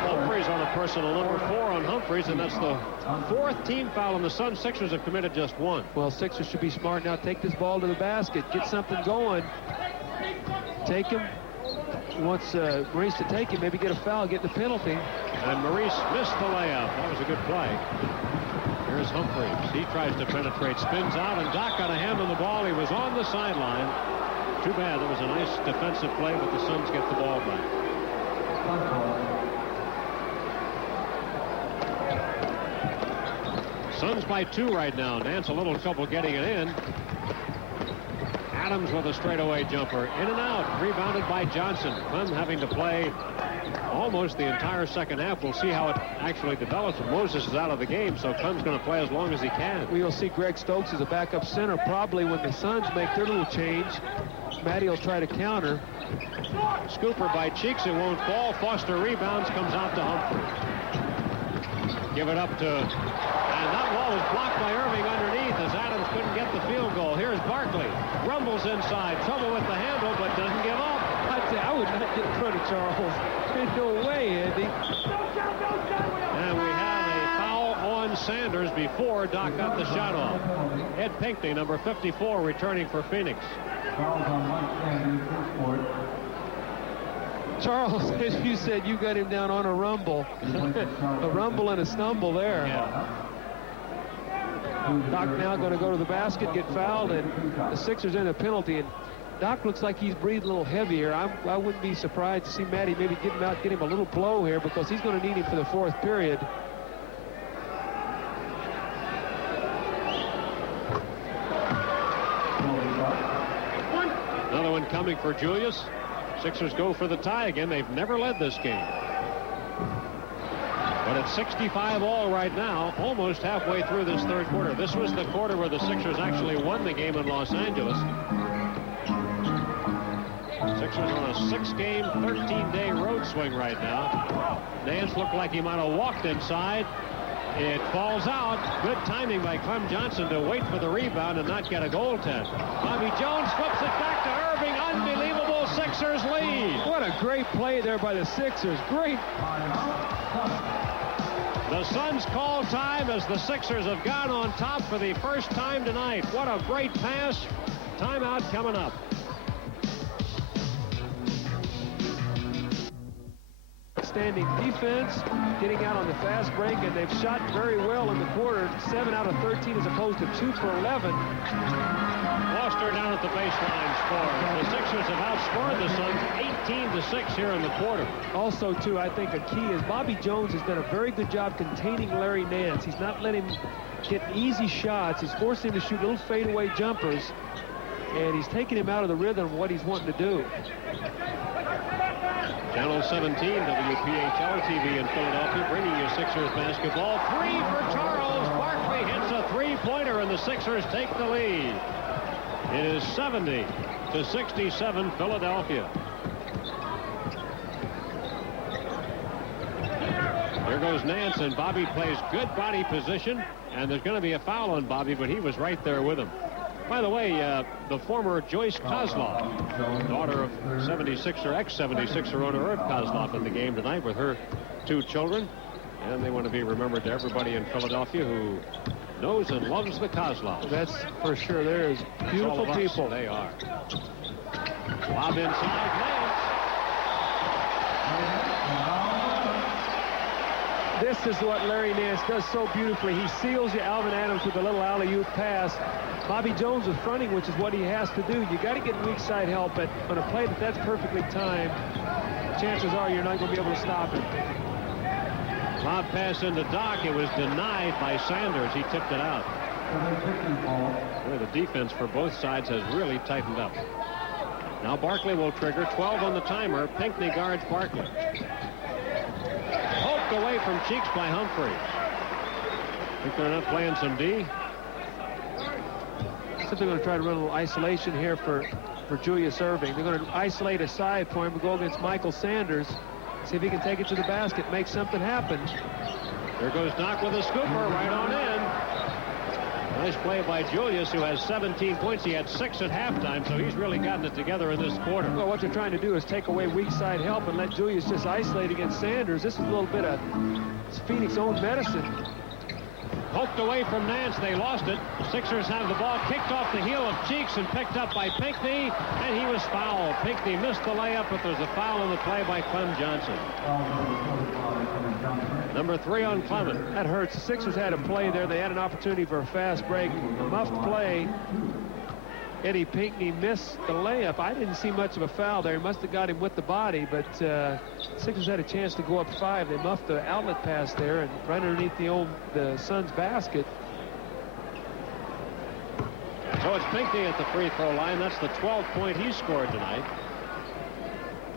Humphreys on a personal number 4 on Humphreys, and that's the 4th team foul, and the Suns. Sixers have committed just 1. Well, Sixers should be smart now. Take this ball to the basket. Get something going. Take him. He wants Maurice to take him, maybe get a foul, get the penalty. And Maurice missed the layup. That was a good play. Here's Humphreys. He tries to penetrate, spins out, and Doc got a hand on the ball. He was on the sideline. Too bad. That was a nice defensive play, but the Suns get the ball back. Suns by 2 right now. Nance a little trouble getting it in. Adams with a straightaway jumper. In and out. Rebounded by Johnson. Clem having to play almost the entire second half. We'll see how it actually develops. Moses is out of the game, so Clem's going to play as long as he can. We will see Greg Stokes as a backup center probably when the Suns make their little change. Matty will try to counter. Scooper by Cheeks. It won't fall. Foster rebounds. Comes out to Humphrey. Give it up to... And that ball was blocked by Irving underneath as Adams couldn't get the field goal. Here's Barkley. Rumbles inside. Trouble with the handle, but doesn't give up. I would not get in front of Charles. There's no way, Andy. And we have a foul on Sanders before Doc got the shot off. Ed Pinckney, number 54, returning for Phoenix. Charles, as you said, you got him down on a rumble. A rumble and a stumble there. Yeah. Doc now going to go to the basket, get fouled, and the Sixers in a penalty. And Doc looks like he's breathing a little heavier. I wouldn't be surprised to see Matty maybe get him out, get him a little blow here, because he's going to need him for the fourth period. Another one coming for Julius. Sixers go for the tie again. They've never led this game. But it's 65 all right now, almost halfway through this third quarter. This was the quarter where the Sixers actually won the game in Los Angeles. Sixers on a 6-game, 13-day road swing right now. Nance looked like he might have walked inside. It falls out. Good timing by Clem Johnson to wait for the rebound and not get a goaltend. Bobby Jones flips it back to Irving. Unbelievable Sixers lead. What a great play there by the Sixers. Great. The Suns call time as the Sixers have gone on top for the first time tonight. What a great pass. Timeout coming up. Outstanding defense, getting out on the fast break, and they've shot very well in the quarter. 7 out of 13 as opposed to 2 for 11. Foster down at the baseline scoring. The Sixers have outscored the Suns 18-6 here in the quarter. Also, too, I think a key is Bobby Jones has done a very good job containing Larry Nance. He's not letting him get easy shots. He's forcing him to shoot little fadeaway jumpers, and he's taking him out of the rhythm of what he's wanting to do. Channel 17, WPHL TV in Philadelphia, bringing you Sixers basketball. 3 for Charles. Barkley hits a three-pointer, and the Sixers take the lead. It is 70-67 Philadelphia. Here goes Nance, and Bobby plays good body position, and there's going to be a foul on Bobby, but he was right there with him. By the way, the former Joyce Kozlov, daughter of 76er, ex-76er owner Irv Kozlov, in the game tonight with her 2 children. And they want to be remembered to everybody in Philadelphia who knows and loves the Kozlovs. That's for sure. There's beautiful people. They are. Lob inside, Nance. This is what Larry Nance does so beautifully. He seals you, Alvin Adams, with a little alley-oop pass. Bobby Jones was fronting, which is what he has to do. You got to get weak side help, but on a play that's perfectly timed, chances are you're not going to be able to stop it. Lob pass into Doc. It was denied by Sanders. He tipped it out. Boy, the defense for both sides has really tightened up. Now Barkley will trigger. 12 on the timer. Pinckney guards Barkley. Poked away from Cheeks by Humphries. Think they're not playing some D? I think they're going to try to run a little isolation here for Julius Irving. They're going to isolate a side for him to go against Michael Sanders. See if he can take it to the basket, make something happen. There goes Doc with a scooper right on in. Nice play by Julius, who has 17 points. He had 6 at halftime, so he's really gotten it together in this quarter. Well, what they're trying to do is take away weak side help and let Julius just isolate against Sanders. This is a little bit of Phoenix own medicine. Poked away from Nance. They lost it. Sixers have the ball kicked off the heel of Cheeks and picked up by Pinckney, and he was fouled. Pinckney missed the layup, but there's a foul on the play by Clem Johnson. Number 3 on Clement. That hurts. The Sixers had a play there. They had an opportunity for a fast break. A muffed play. Eddie Pinckney missed the layup. I didn't see much of a foul there. He must have got him with the body, but Sixers had a chance to go up 5. They muffed the outlet pass there and right underneath the Suns basket. So it's Pinckney at the free throw line. That's the 12th point he scored tonight.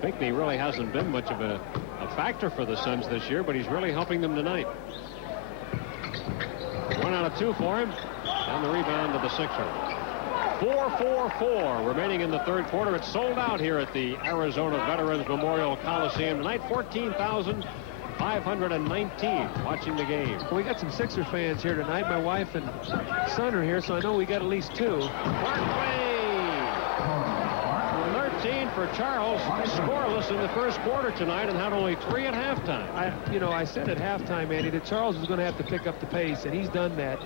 Pinckney really hasn't been much of a factor for the Suns this year, but he's really helping them tonight. 1 out of 2 for him, and the rebound to the Sixers. 4-4-4 remaining in the third quarter. It's sold out here at the Arizona Veterans Memorial Coliseum tonight. 14,519 watching the game. Well, we got some Sixer fans here tonight. My wife and son are here, so I know we got at least 2. Barkley. 13 for Charles. Scoreless in the first quarter tonight and had only 3 at halftime. I said at halftime, Andy, that Charles was going to have to pick up the pace, and he's done that.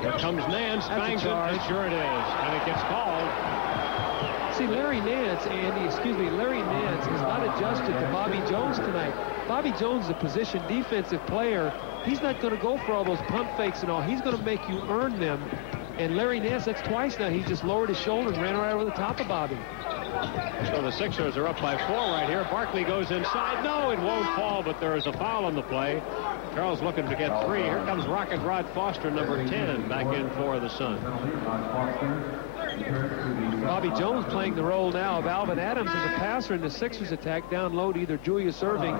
Here comes Nance. Bangs it. Sure it is. And it gets called. See, Larry Nance has not adjusted to Bobby Jones tonight. Bobby Jones is a position defensive player. He's not going to go for all those pump fakes and all. He's going to make you earn them. And Larry Nance, that's twice now. He just lowered his shoulder and ran right over the top of Bobby. So the Sixers are up by 4 right here. Barkley goes inside. No, it won't fall, but there is a foul on the play. Charles looking to get 3. Here comes Rocket Rod Foster, number 10, back in for the Suns. Bobby Jones playing the role now of Alvin Adams as a passer in the Sixers attack. Down low to either Julius Erving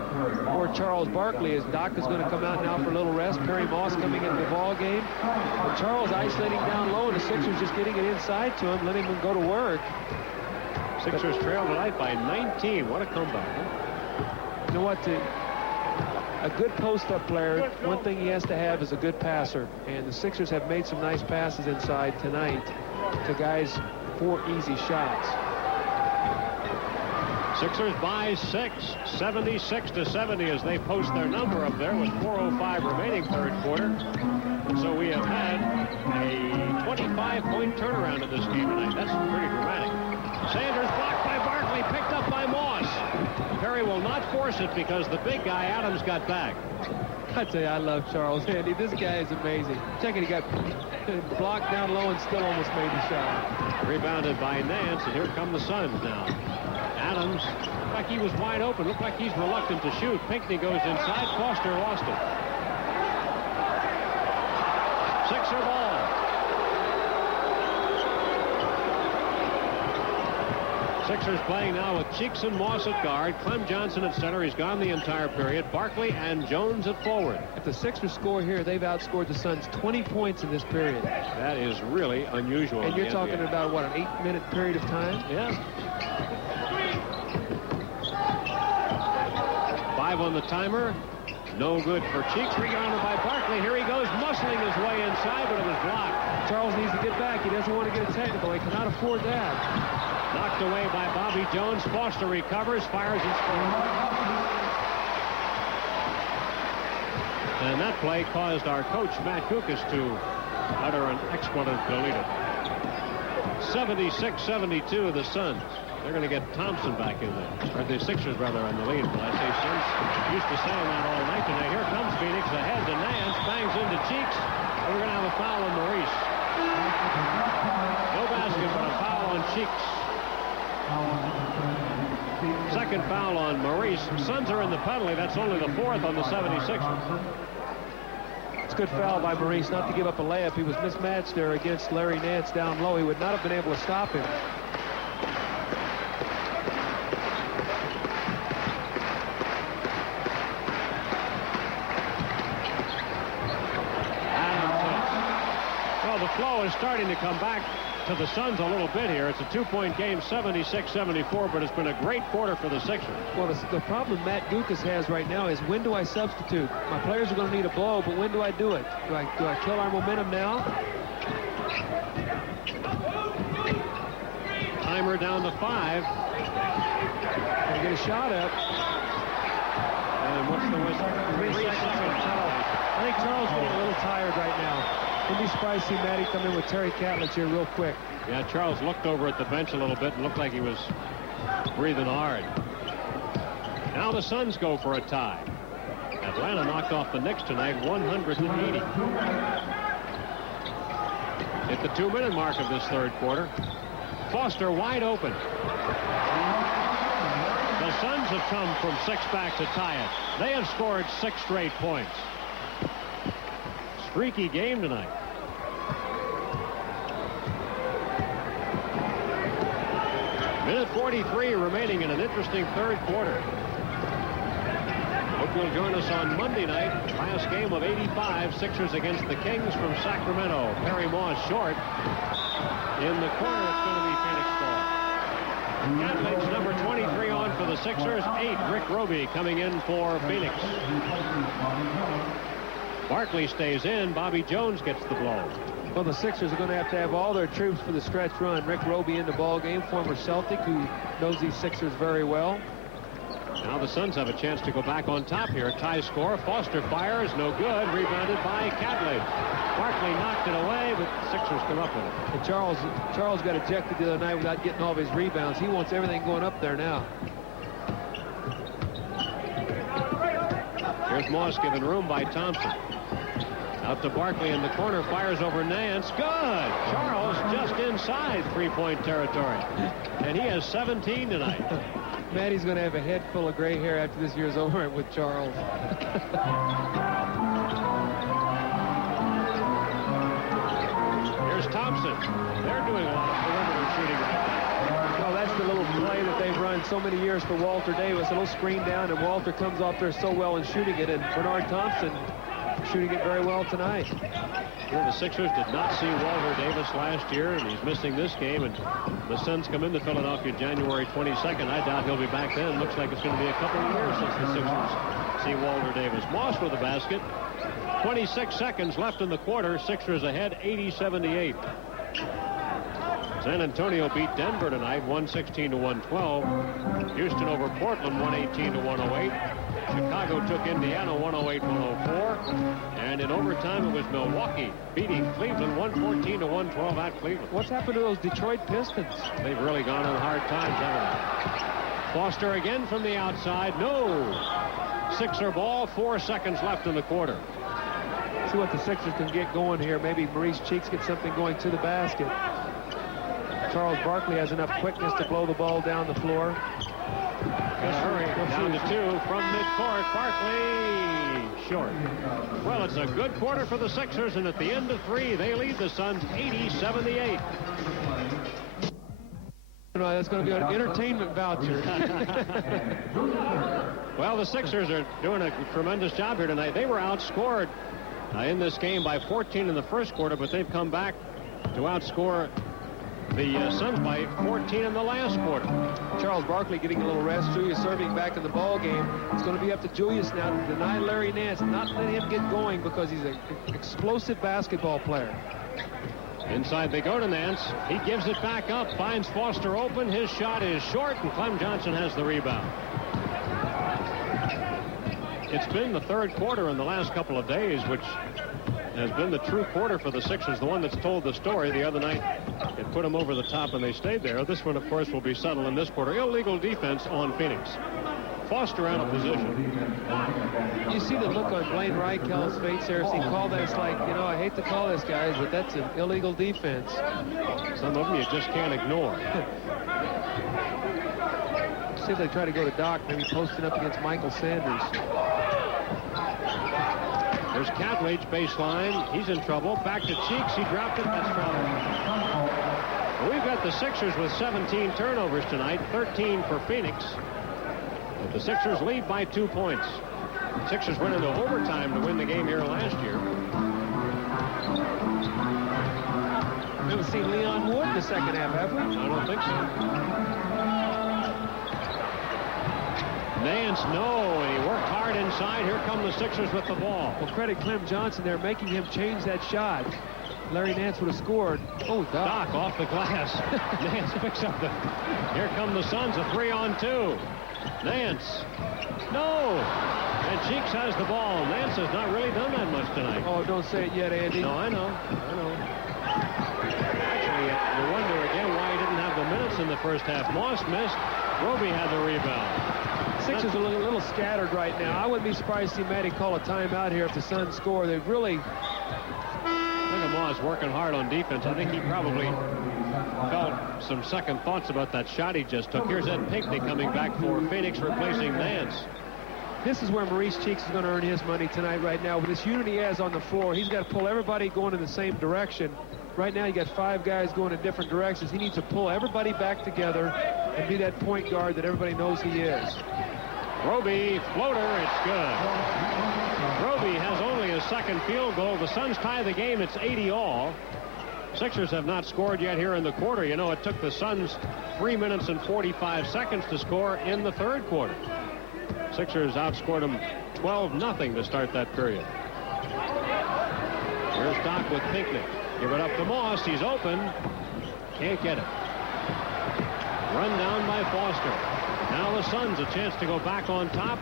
or Charles Barkley, as Doc is going to come out now for a little rest. Perry Moss coming into the ball game. And Charles isolating down low, and the Sixers just getting it inside to him, letting him go to work. Sixers trail tonight by 19. What a comeback. Huh? You know what? A good post-up player, one thing he has to have is a good passer. And the Sixers have made some nice passes inside tonight to guys 4 easy shots. Sixers by 6, 76-70 as they post their number up there with 4:05 remaining third quarter. So we have had a 25-point turnaround in this game tonight. That's pretty dramatic. Sanders blocked by Barkley, picked up by Moss. Perry will not force it because the big guy, Adams, got back. I tell you, I love Charles, Andy. This guy is amazing. Check it, he got blocked down low and still almost made the shot. Rebounded by Nance, and here come the Suns now. Adams, looked like he was wide open. Looked like he's reluctant to shoot. Pinckney goes inside. Foster lost it. Sixer ball. Sixers playing now with Cheeks and Moss at guard. Clem Johnson at center. He's gone the entire period. Barkley and Jones at forward. If the Sixers score here, they've outscored the Suns 20 points in this period. That is really unusual. And you're talking about, what, an 8-minute period of time? Yeah. 5 on the timer. No good for Cheeks. Rebounded by Barkley. Here he goes, muscling his way inside, but it was blocked. Charles needs to get back. He doesn't want to get a technical. He cannot afford that. Knocked away by Bobby Jones. Foster recovers, fires and scores. And that play caused our coach, Matt Gukas, to utter an expletive deleted. 76-72 the Suns. They're going to get Thompson back in there. Or the Sixers, rather, on the lead. But I say Suns used to saying that all night tonight. Here comes Phoenix ahead to Nance. Bangs into Cheeks. And we're going to have a foul on Maurice. No basket, but a foul on Cheeks. Second foul on Maurice. Suns are in the penalty. That's only the 4th on the 76ers. It's a good foul by Maurice not to give up a layup. He was mismatched there against Larry Nance down low. He would not have been able to stop him. Well, the flow is starting to come back to the Suns a little bit here. It's a 2-point game, 76-74, but it's been a great quarter for the Sixers. Well, the problem Matt Gukas has right now is, when do I substitute? My players are going to need a blow, but when do I do it? Do I kill our momentum now? Timer down to 5. Gotta get a shot up. And what's the whistle? 3 seconds on Charles. I think Charles is getting a little tired right now. Wouldn't be surprised to see Matty come in with Terry Catlett here real quick. Yeah, Charles looked over at the bench a little bit and looked like he was breathing hard. Now the Suns go for a tie. Atlanta knocked off the Knicks tonight, 180. At the 2-minute mark of this third quarter, Foster wide open. The Suns have come from 6 back to tie it. They have scored 6 straight points. Streaky game tonight. Minute 43 remaining in an interesting third quarter. Hope you'll join us on Monday night. Last game of 85. Sixers against the Kings from Sacramento. Perry Moss short. In the corner, it's going to be Phoenix ball. Catlett's number 23 on for the Sixers. 8, Rick Roby coming in for Phoenix. Barkley stays in. Bobby Jones gets the blow. Well, the Sixers are going to have all their troops for the stretch run. Rick Roby in the ball game, former Celtic, who knows these Sixers very well. Now the Suns have a chance to go back on top here. Tie score. Foster fires. No good. Rebounded by Catlett. Barkley knocked it away, but the Sixers come up with it. And Charles got ejected the other night without getting all of his rebounds. He wants everything going up there now. Here's Moss given room by Thompson. Out to Barkley in the corner, fires over Nance. Good! Charles just inside three-point territory. And he has 17 tonight. Matty's going to have a head full of gray hair after this year's over with Charles. Here's Thompson. They're doing a lot of perimeter shooting right now. Oh, that's the little play that they've run so many years for Walter Davis. A little screen down, and Walter comes off there so well in shooting it, and Bernard Thompson shooting it very well tonight. The Sixers did not see Walter Davis last year, and he's missing this game. And the Suns come into Philadelphia January 22nd. I doubt he'll be back then. Looks like it's going to be a couple of years since the Sixers see Walter Davis. Moss with the basket. 26 seconds left in the quarter. Sixers ahead 80-78. San Antonio beat Denver tonight 116-112. Houston over Portland 118-108. Chicago took Indiana 108-104. And in overtime, it was Milwaukee beating Cleveland 114-112 at Cleveland. What's happened to those Detroit Pistons? They've really gone on hard times, haven't they? Foster again from the outside. No. Sixer ball, 4 seconds left in the quarter. See what the Sixers can get going here. Maybe Maurice Cheeks gets something going to the basket. Charles Barkley has enough quickness to blow the ball down the floor. Hurry, down to 2 from midcourt. Barkley short. Well, it's a good quarter for the Sixers, and at the end of 3, they lead the Suns 80-78. That's going to be an entertainment voucher. Well, the Sixers are doing a tremendous job here tonight. They were outscored in this game by 14 in the first quarter, but they've come back to outscore the Suns by 14 in the last quarter. Charles Barkley getting a little rest. Julius serving back in the ball game. It's going to be up to Julius now to deny Larry Nance, not let him get going, because he's an explosive basketball player. Inside they go to Nance. He gives it back up, finds Foster open. His shot is short, and Clem Johnson has the rebound. It's been the third quarter in the last couple of days, which has been the true quarter for the Sixers, the one that's told the story. The other night, it put them over the top, and they stayed there. This one, of course, will be settled in this quarter. Illegal defense on Phoenix. Foster out of position. You see the look on Blaine Reichel's face there. If he called that, it's like, you know, I hate to call this, guys, but that's an illegal defense. Some of them you just can't ignore. See if they try to go to Doc, maybe posting up against Michael Sanders. There's Cavlich baseline. He's in trouble. Back to Cheeks. He dropped it. That's foul. We've got the Sixers with 17 turnovers tonight, 13 for Phoenix. But the Sixers lead by 2 points. The Sixers went into overtime to win the game here last year. We haven't seen Leon Wood in the second half, have we? I don't think so. Nance, no, and he worked hard inside. Here come the Sixers with the ball. Well, credit Clem Johnson. They're making him change that shot. Larry Nance would have scored. Oh, Doc off the glass. Nance picks up the... Here come the Suns, a 3-on-2. Nance. No! And Cheeks has the ball. Nance has not really done that much tonight. Oh, don't say it yet, Andy. No, I know. Actually, you wonder again why he didn't have the minutes in the first half. Moss missed. Roby had the rebound. Sixers are a little scattered right now. I wouldn't be surprised to see Matty call a timeout here if the Suns score. They've really... Look at Moss working hard on defense. I think he probably felt some second thoughts about that shot he just took. Here's Ed Pinckney coming back for Phoenix, replacing Nance. This is where Maurice Cheeks is going to earn his money tonight right now. With this unit he has on the floor, he's got to pull everybody going in the same direction. Right now you got 5 guys going in different directions. He needs to pull everybody back together and be that point guard that everybody knows he is. Roby, floater, it's good. Roby has only a second field goal. The Suns tie the game. It's 80-all. Sixers have not scored yet here in the quarter. You know, it took the Suns 3 minutes and 45 seconds to score in the third quarter. Sixers outscored them 12-0 to start that period. Here's Doc with Pinckney. Give it up to Moss. He's open. Can't get it. Run down by Foster. Now the Suns a chance to go back on top.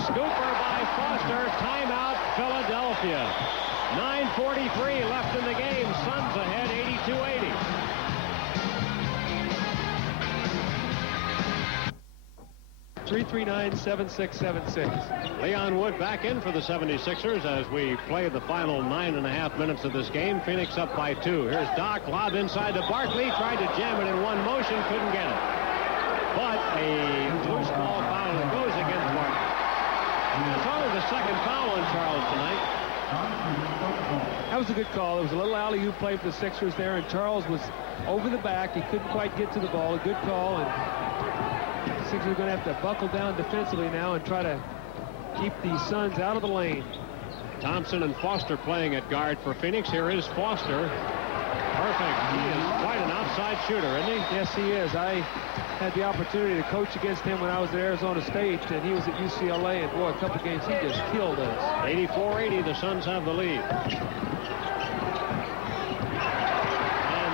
Scooper by Foster. Timeout, Philadelphia. 9:43 left in the game. Suns ahead 82-80. 888-339-7676. Leon Wood back in for the 76ers as we play the final 9.5 minutes of this game. Phoenix up by 2. Here's Doc, lob inside to Barkley. Tried to jam it in one motion, couldn't get it. But a loose ball foul that goes against Barkley. It's only the second foul on Charles tonight. That was a good call. It was a little alley-oop play for the Sixers there, and Charles was over the back. He couldn't quite get to the ball. A good call, and the Sixers are going to have to buckle down defensively now and try to keep the Suns out of the lane. Thompson and Foster playing at guard for Phoenix. Here is Foster. Perfect. He is quite an outside shooter, isn't he? Yes, he is. I had the opportunity to coach against him when I was at Arizona State, and he was at UCLA, and boy, a couple games he just killed us. 84-80, the Suns have the lead. And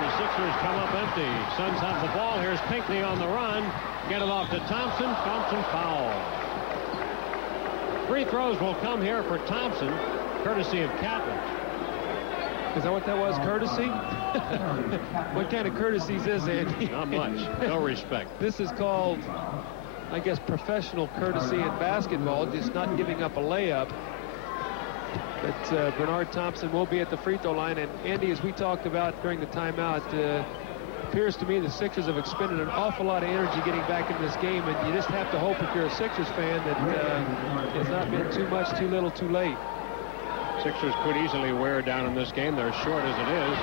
the Sixers come up empty. Suns have the ball. Here's Pinckney on the run. Get it off to Thompson. Thompson foul. Free throws will come here for Thompson, courtesy of Catlin. Is that what that was, courtesy? What kind of courtesies is it? Not much. No respect. This is called, I guess, professional courtesy in basketball, just not giving up a layup. But Bernard Thompson will be at the free throw line. And Andy, as we talked about during the timeout, appears to me the Sixers have expended an awful lot of energy getting back into this game. And you just have to hope, if you're a Sixers fan, that it's not been too much, too little, too late. Sixers could easily wear down in this game. They're short as it is.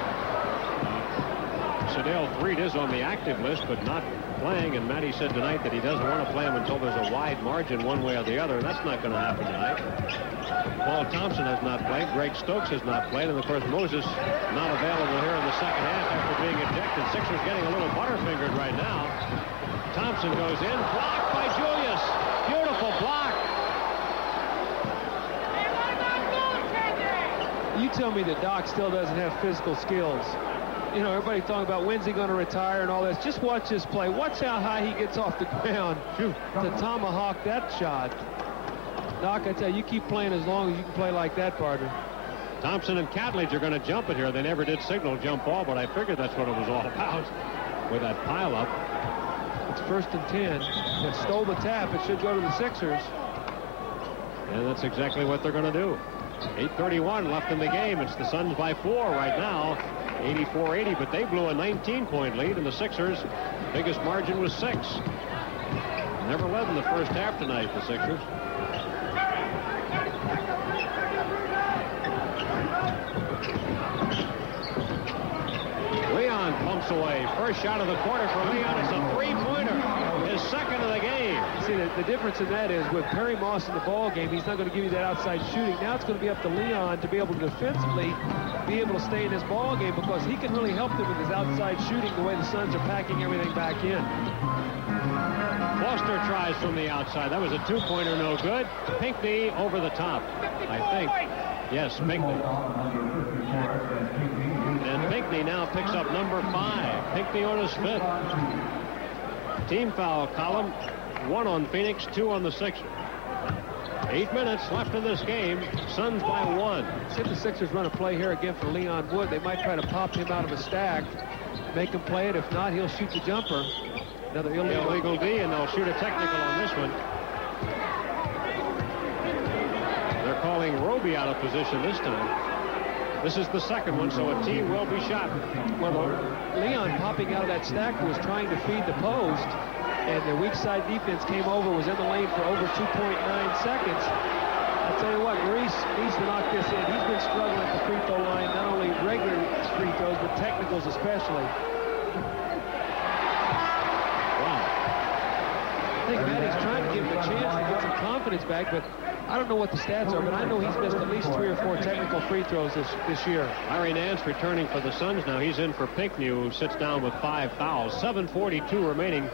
Sedale Threed is on the active list, but not playing. And Matty said tonight that he doesn't want to play him until there's a wide margin one way or the other. And that's not going to happen tonight. Paul Thompson has not played. Greg Stokes has not played. And, of course, Moses not available here in the second half after being ejected. Sixers getting a little butterfingered right now. Thompson goes in. Blocked by Julius. Beautiful block. You tell me that Doc still doesn't have physical skills. You know, everybody talking about when's he going to retire and all this. Just watch this play. Watch how high he gets off the ground to tomahawk that shot. Doc, I tell you, you keep playing as long as you can play like that, partner. Thompson and Catledge are going to jump it here. They never did signal jump ball, but I figured that's what it was all about with that pileup. It's 1st and 10. They stole the tap. It should go to the Sixers. And that's exactly what they're going to do. 8:31 left in the game. It's the Suns by 4 right now. 84-80, but they blew a 19-point lead, and the Sixers' biggest margin was 6. Never led in the first half tonight, the Sixers. Leon pumps away. First shot of the quarter for Leon. It's a three-pointer. His second of the game. See, the difference in that is with Perry Moss in the ball game, he's not going to give you that outside shooting. Now it's going to be up to Leon to be able to defensively be able to stay in this ball game, because he can really help them with his outside shooting the way the Suns are packing everything back in. Foster tries from the outside. That was a two-pointer, no good. Pinckney over the top, I think. Yes, Pinckney. And Pinckney now picks up number 5. Pinckney on his 5th. Team foul column, 1 on Phoenix, 2 on the Sixers. 8 minutes left in this game. Suns by 1. See if the Sixers run a play here again for Leon Wood. They might try to pop him out of a stack, make him play it. If not, he'll shoot the jumper. Another illegal D, and they'll shoot a technical on this one. They're calling Roby out of position this time. This is the second one, so a tee will be shot. Well, Leon popping out of that stack was trying to feed the post, and the weak side defense came over, was in the lane for over 2.9 seconds. I'll tell you what, Maurice needs to knock this in. He's been struggling at the free throw line, not only regular free throws, but technicals especially. Wow. I think Matty's trying to give him a chance to get some confidence back, but I don't know what the stats are, but I know he's missed at least 3 or 4 technical free throws this year. Larry Nance returning for the Suns now. He's in for Pinckney, who sits down with 5 fouls. 7:42 remaining.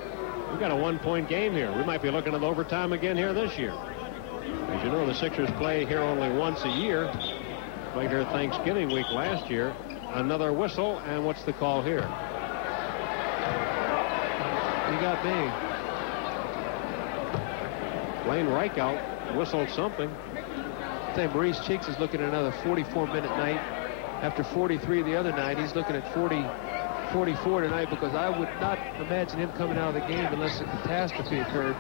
We've got a 1-point game here. We might be looking at overtime again here this year. As you know, the Sixers play here only once a year. Played here Thanksgiving week last year. Another whistle, and what's the call here? You got me. Blaine Reichout whistled something. I think Maurice Cheeks is looking at another 44-minute night. After 43 the other night, he's looking at 44 44 tonight, because I would not imagine him coming out of the game unless a catastrophe occurred.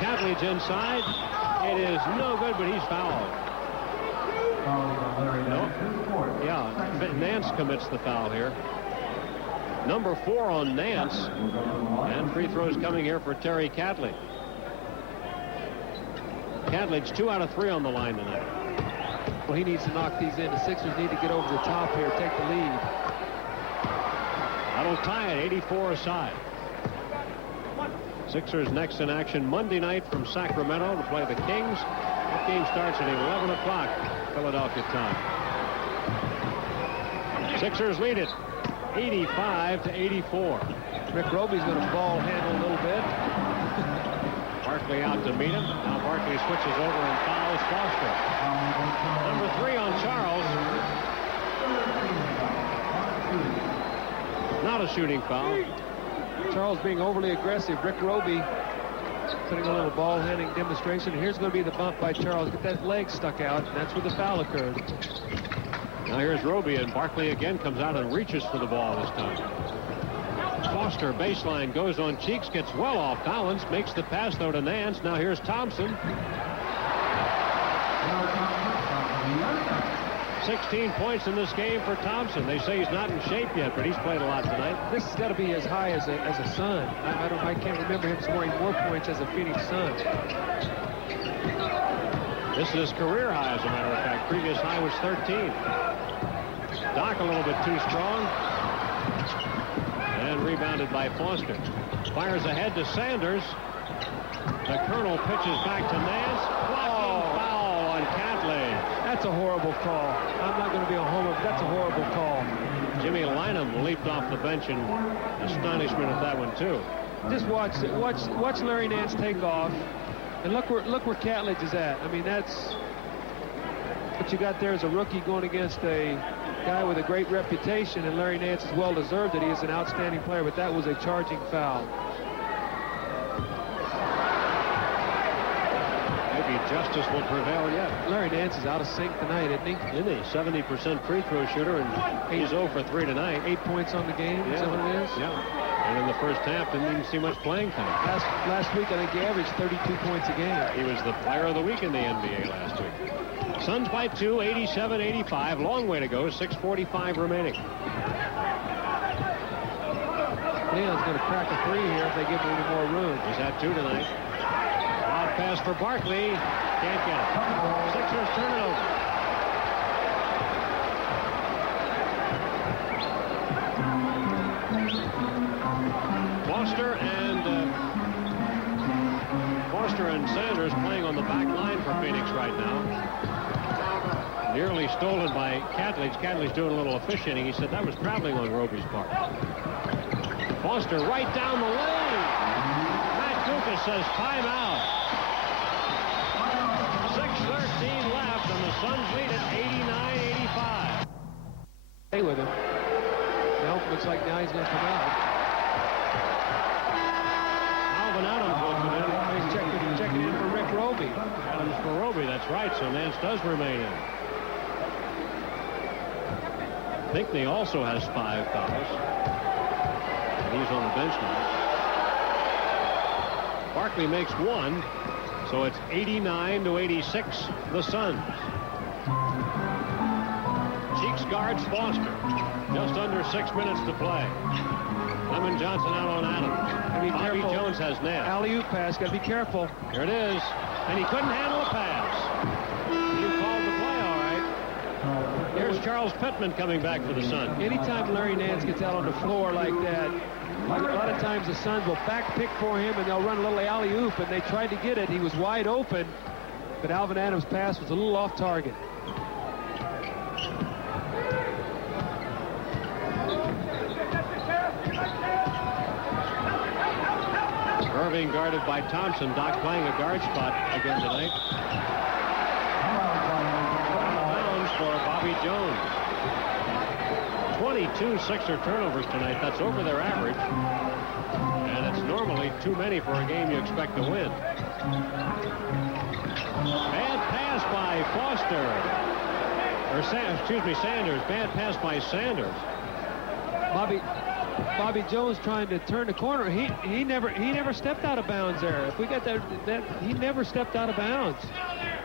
Catledge inside. It is no good, but he's fouled. No. Yeah, Nance commits the foul here. Number 4 on Nance. And free throws coming here for Terry Catledge. Catledge 2 out of 3 on the line tonight. Well, he needs to knock these in. The Sixers need to get over the top here, take the lead. That'll tie it, 84 aside. Sixers next in action Monday night from Sacramento to play the Kings. That game starts at 11 o'clock Philadelphia time. Sixers lead it 85-84. Rick Roby's going to ball handle a little bit. Barkley out to meet him. Now Barkley switches over and fouls Foster. Number 3 on Charles. Not a shooting foul. Charles being overly aggressive. Rick Roby putting a little ball handling demonstration. Here's going to be the bump by Charles. Get that leg stuck out, and that's where the foul occurred. Now here's Roby, and Barkley again comes out and reaches for the ball this time. Foster baseline goes on Cheeks, gets well off balance, makes the pass though to Nance. Now here's Thompson. 16 points in this game for Thompson. They say he's not in shape yet, but he's played a lot tonight. This has got to be as high as a Sun. I can't remember him scoring more points as a Phoenix Sun. This is his career high, as a matter of fact. Previous high was 13. Doc a little bit too strong. And rebounded by Foster. Fires ahead to Sanders. The Colonel pitches back to Nance. Blocking foul on Catledge. That's a horrible call. I'm not going to be a homer, but that's a horrible call. Jimmy Lynam leaped off the bench in astonishment at that one too. Just watch Larry Nance take off, and look where Catledge is at. I mean, that's what you got there is a rookie going against a guy with a great reputation, and Larry Nance is well deserved that he is an outstanding player, but that was a charging foul. Maybe justice will prevail yet. Larry Nance is out of sync tonight, isn't he? Isn't he? 70% free throw shooter, and he's 0 for 3 tonight. 8 points on the game, is that what it is? Yeah. And in the first half, didn't even see much playing time. Last week, I think he averaged 32 points a game. He was the player of the week in the NBA last week. Suns by 2, 87-85. Long way to go, 6:45 remaining. Leon's going to crack a 3 here if they give him any more room. He's had 2 tonight. Wild pass for Barkley. Can't get it. Sixers turn it over. Foster and Sanders playing on the back line for Phoenix right now. Nearly stolen by Catledge. Catledge doing a little officiating. He said that was traveling on Roby's part. Foster right down the lane. Matt Dukas says timeout. 6:13 left, and the Suns lead it 89-85. Stay with him. Nope, looks like now he's going to come out. Alvin Adams will come in. He's checking in for Rick Roby. Adams for Roby, that's right, so Nance does remain in. Pinckney also has 5 fouls. And he's on the bench now. Barkley makes 1, so it's 89-86, the Suns. Cheeks guards Foster. Just under 6 minutes to play. Lemon Johnson out on Adams. Bobby Jones has Nance. Alley-oop pass, got to be careful. Here it is. And he couldn't handle a pass. You called the play, all right. Here's Charles Pittman coming back for the Suns. Anytime Larry Nance gets out on the floor like that, a lot of times the Suns will back pick for him and they'll run a little alley-oop, and they tried to get it. He was wide open, but Alvin Adams' pass was a little off target. Irving guarded by Thompson. Doc playing a guard spot again tonight. Bounds for Bobby Jones. 22 Sixer turnovers tonight. That's over their average. And it's normally too many for a game you expect to win. Bad pass by Foster. Or Sanders. Bad pass by Sanders. Bobby Jones trying to turn the corner. He never stepped out of bounds there. If we got that he never stepped out of bounds.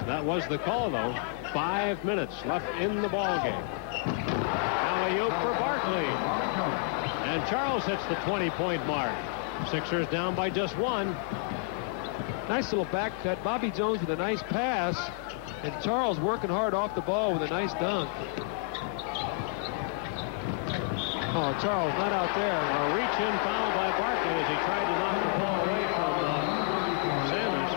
That was the call, though. 5 minutes left in the ball game. Alley-oop for Barkley. And Charles hits the 20-point mark. Sixers down by just one. Nice little back cut. Bobby Jones with a nice pass. And Charles working hard off the ball with a nice dunk. Oh, Charles not out there. A reach-in foul by Barkley as he tried to knock the ball away from Sanders.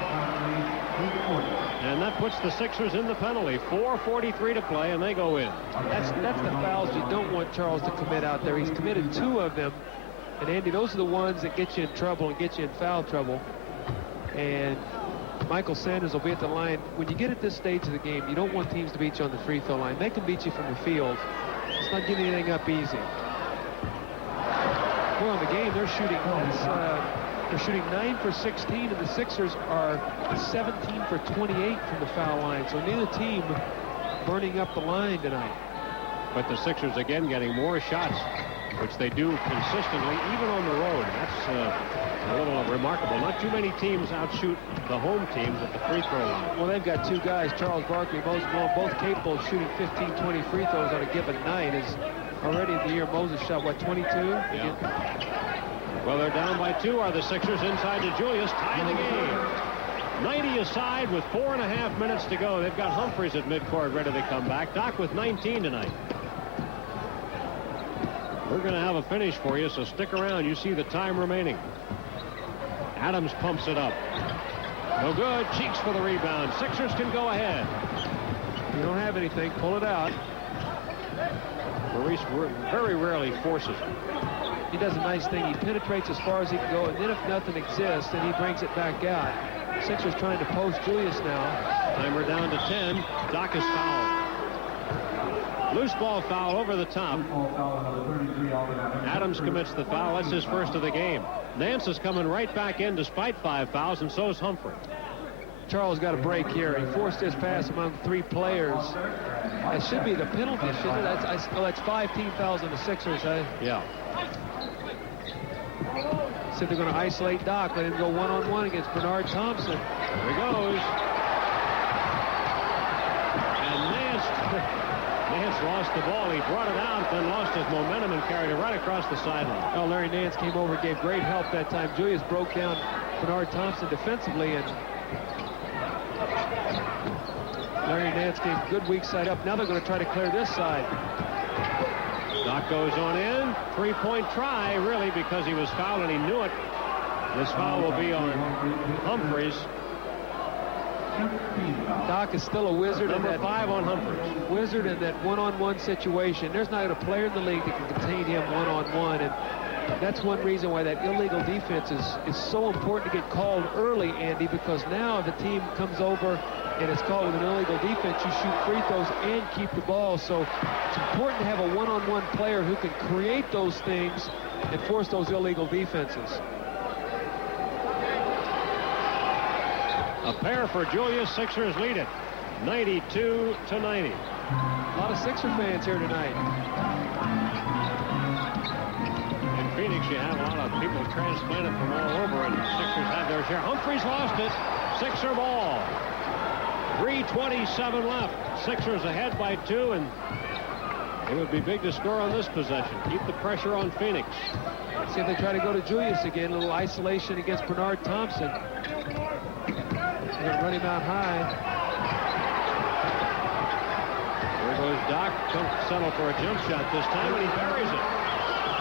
And that puts the Sixers in the penalty. 4:43 to play, and they go in. That's the fouls you don't want Charles to commit out there. He's committed 2 of them. And, Andy, those are the ones that get you in trouble and get you in foul trouble. And Michael Sanders will be at the line. When you get at this stage of the game, you don't want teams to beat you on the free throw line. They can beat you from the field. It's not getting anything up easy. Well, in the game, they're shooting 9 for 16, and the Sixers are 17 for 28 from the foul line. So neither team burning up the line tonight. But the Sixers again getting more shots, which they do consistently, even on the road. That's a little remarkable. Not too many teams outshoot the home teams at the free throw line. Well, they've got 2 guys, Charles Barkley, both capable of shooting 15, 20 free throws on a given night. Is already in the year Moses shot, what, 22? Yeah. Well, they're down by 2 are the Sixers. Inside to Julius, tie the game. 90 aside with 4.5 minutes to go. They've got Humphries at midcourt ready to come back. Doc with 19 tonight. We're going to have a finish for you, so stick around. You see the time remaining. Adams pumps it up. No good. Cheeks for the rebound. Sixers can go ahead. You don't have anything. Pull it out. Maurice very rarely forces it. He does a nice thing. He penetrates as far as he can go, and then if nothing exists, then he brings it back out. Sixers trying to post Julius now. Timer down to 10. Doc is fouled. Loose ball foul over the top. Adams commits the foul. That's his first of the game. Nance is coming right back in despite 5 fouls, and so is Humphrey. Charles got a break here. He forced his pass among 3 players. That should be the penalty, shouldn't it? That's 5 team fouls on the Sixers. Yeah. Said they're going to isolate Doc. Let him go one-on-one against Bernard Thompson. There he goes. And Nance lost the ball. He brought it out, then lost his momentum and carried it right across the sideline. Oh, Larry Nance came over and gave great help that time. Julius broke down Bernard Thompson defensively, and Larry Nance gave good weak side up. Now they're going to try to clear this side. Doc goes on in. 3-point try, really, because he was fouled and he knew it. This foul will be on Humphries. Doc is still a wizard. Number 5 on Humphries. Wizard in that one-on-one situation. There's not a player in the league that can contain him one-on-one, and that's one reason why that illegal defense is so important to get called early, Andy, because now if the team comes over and it's called with an illegal defense, you shoot free throws and keep the ball. So it's important to have a one-on-one player who can create those things and force those illegal defenses. A pair for Julius. Sixers lead it 92 to 90. A lot of Sixer fans here tonight. In Phoenix, you have a lot of people transplanted from all over, and the Sixers have their share. Humphries lost it. Sixer ball. 3:27 left. Sixers ahead by 2, and it would be big to score on this possession. Keep the pressure on Phoenix. See if they try to go to Julius again. A little isolation against Bernard Thompson. They're going to run him out high. There goes Doc. Don't settle for a jump shot this time, and he buries it.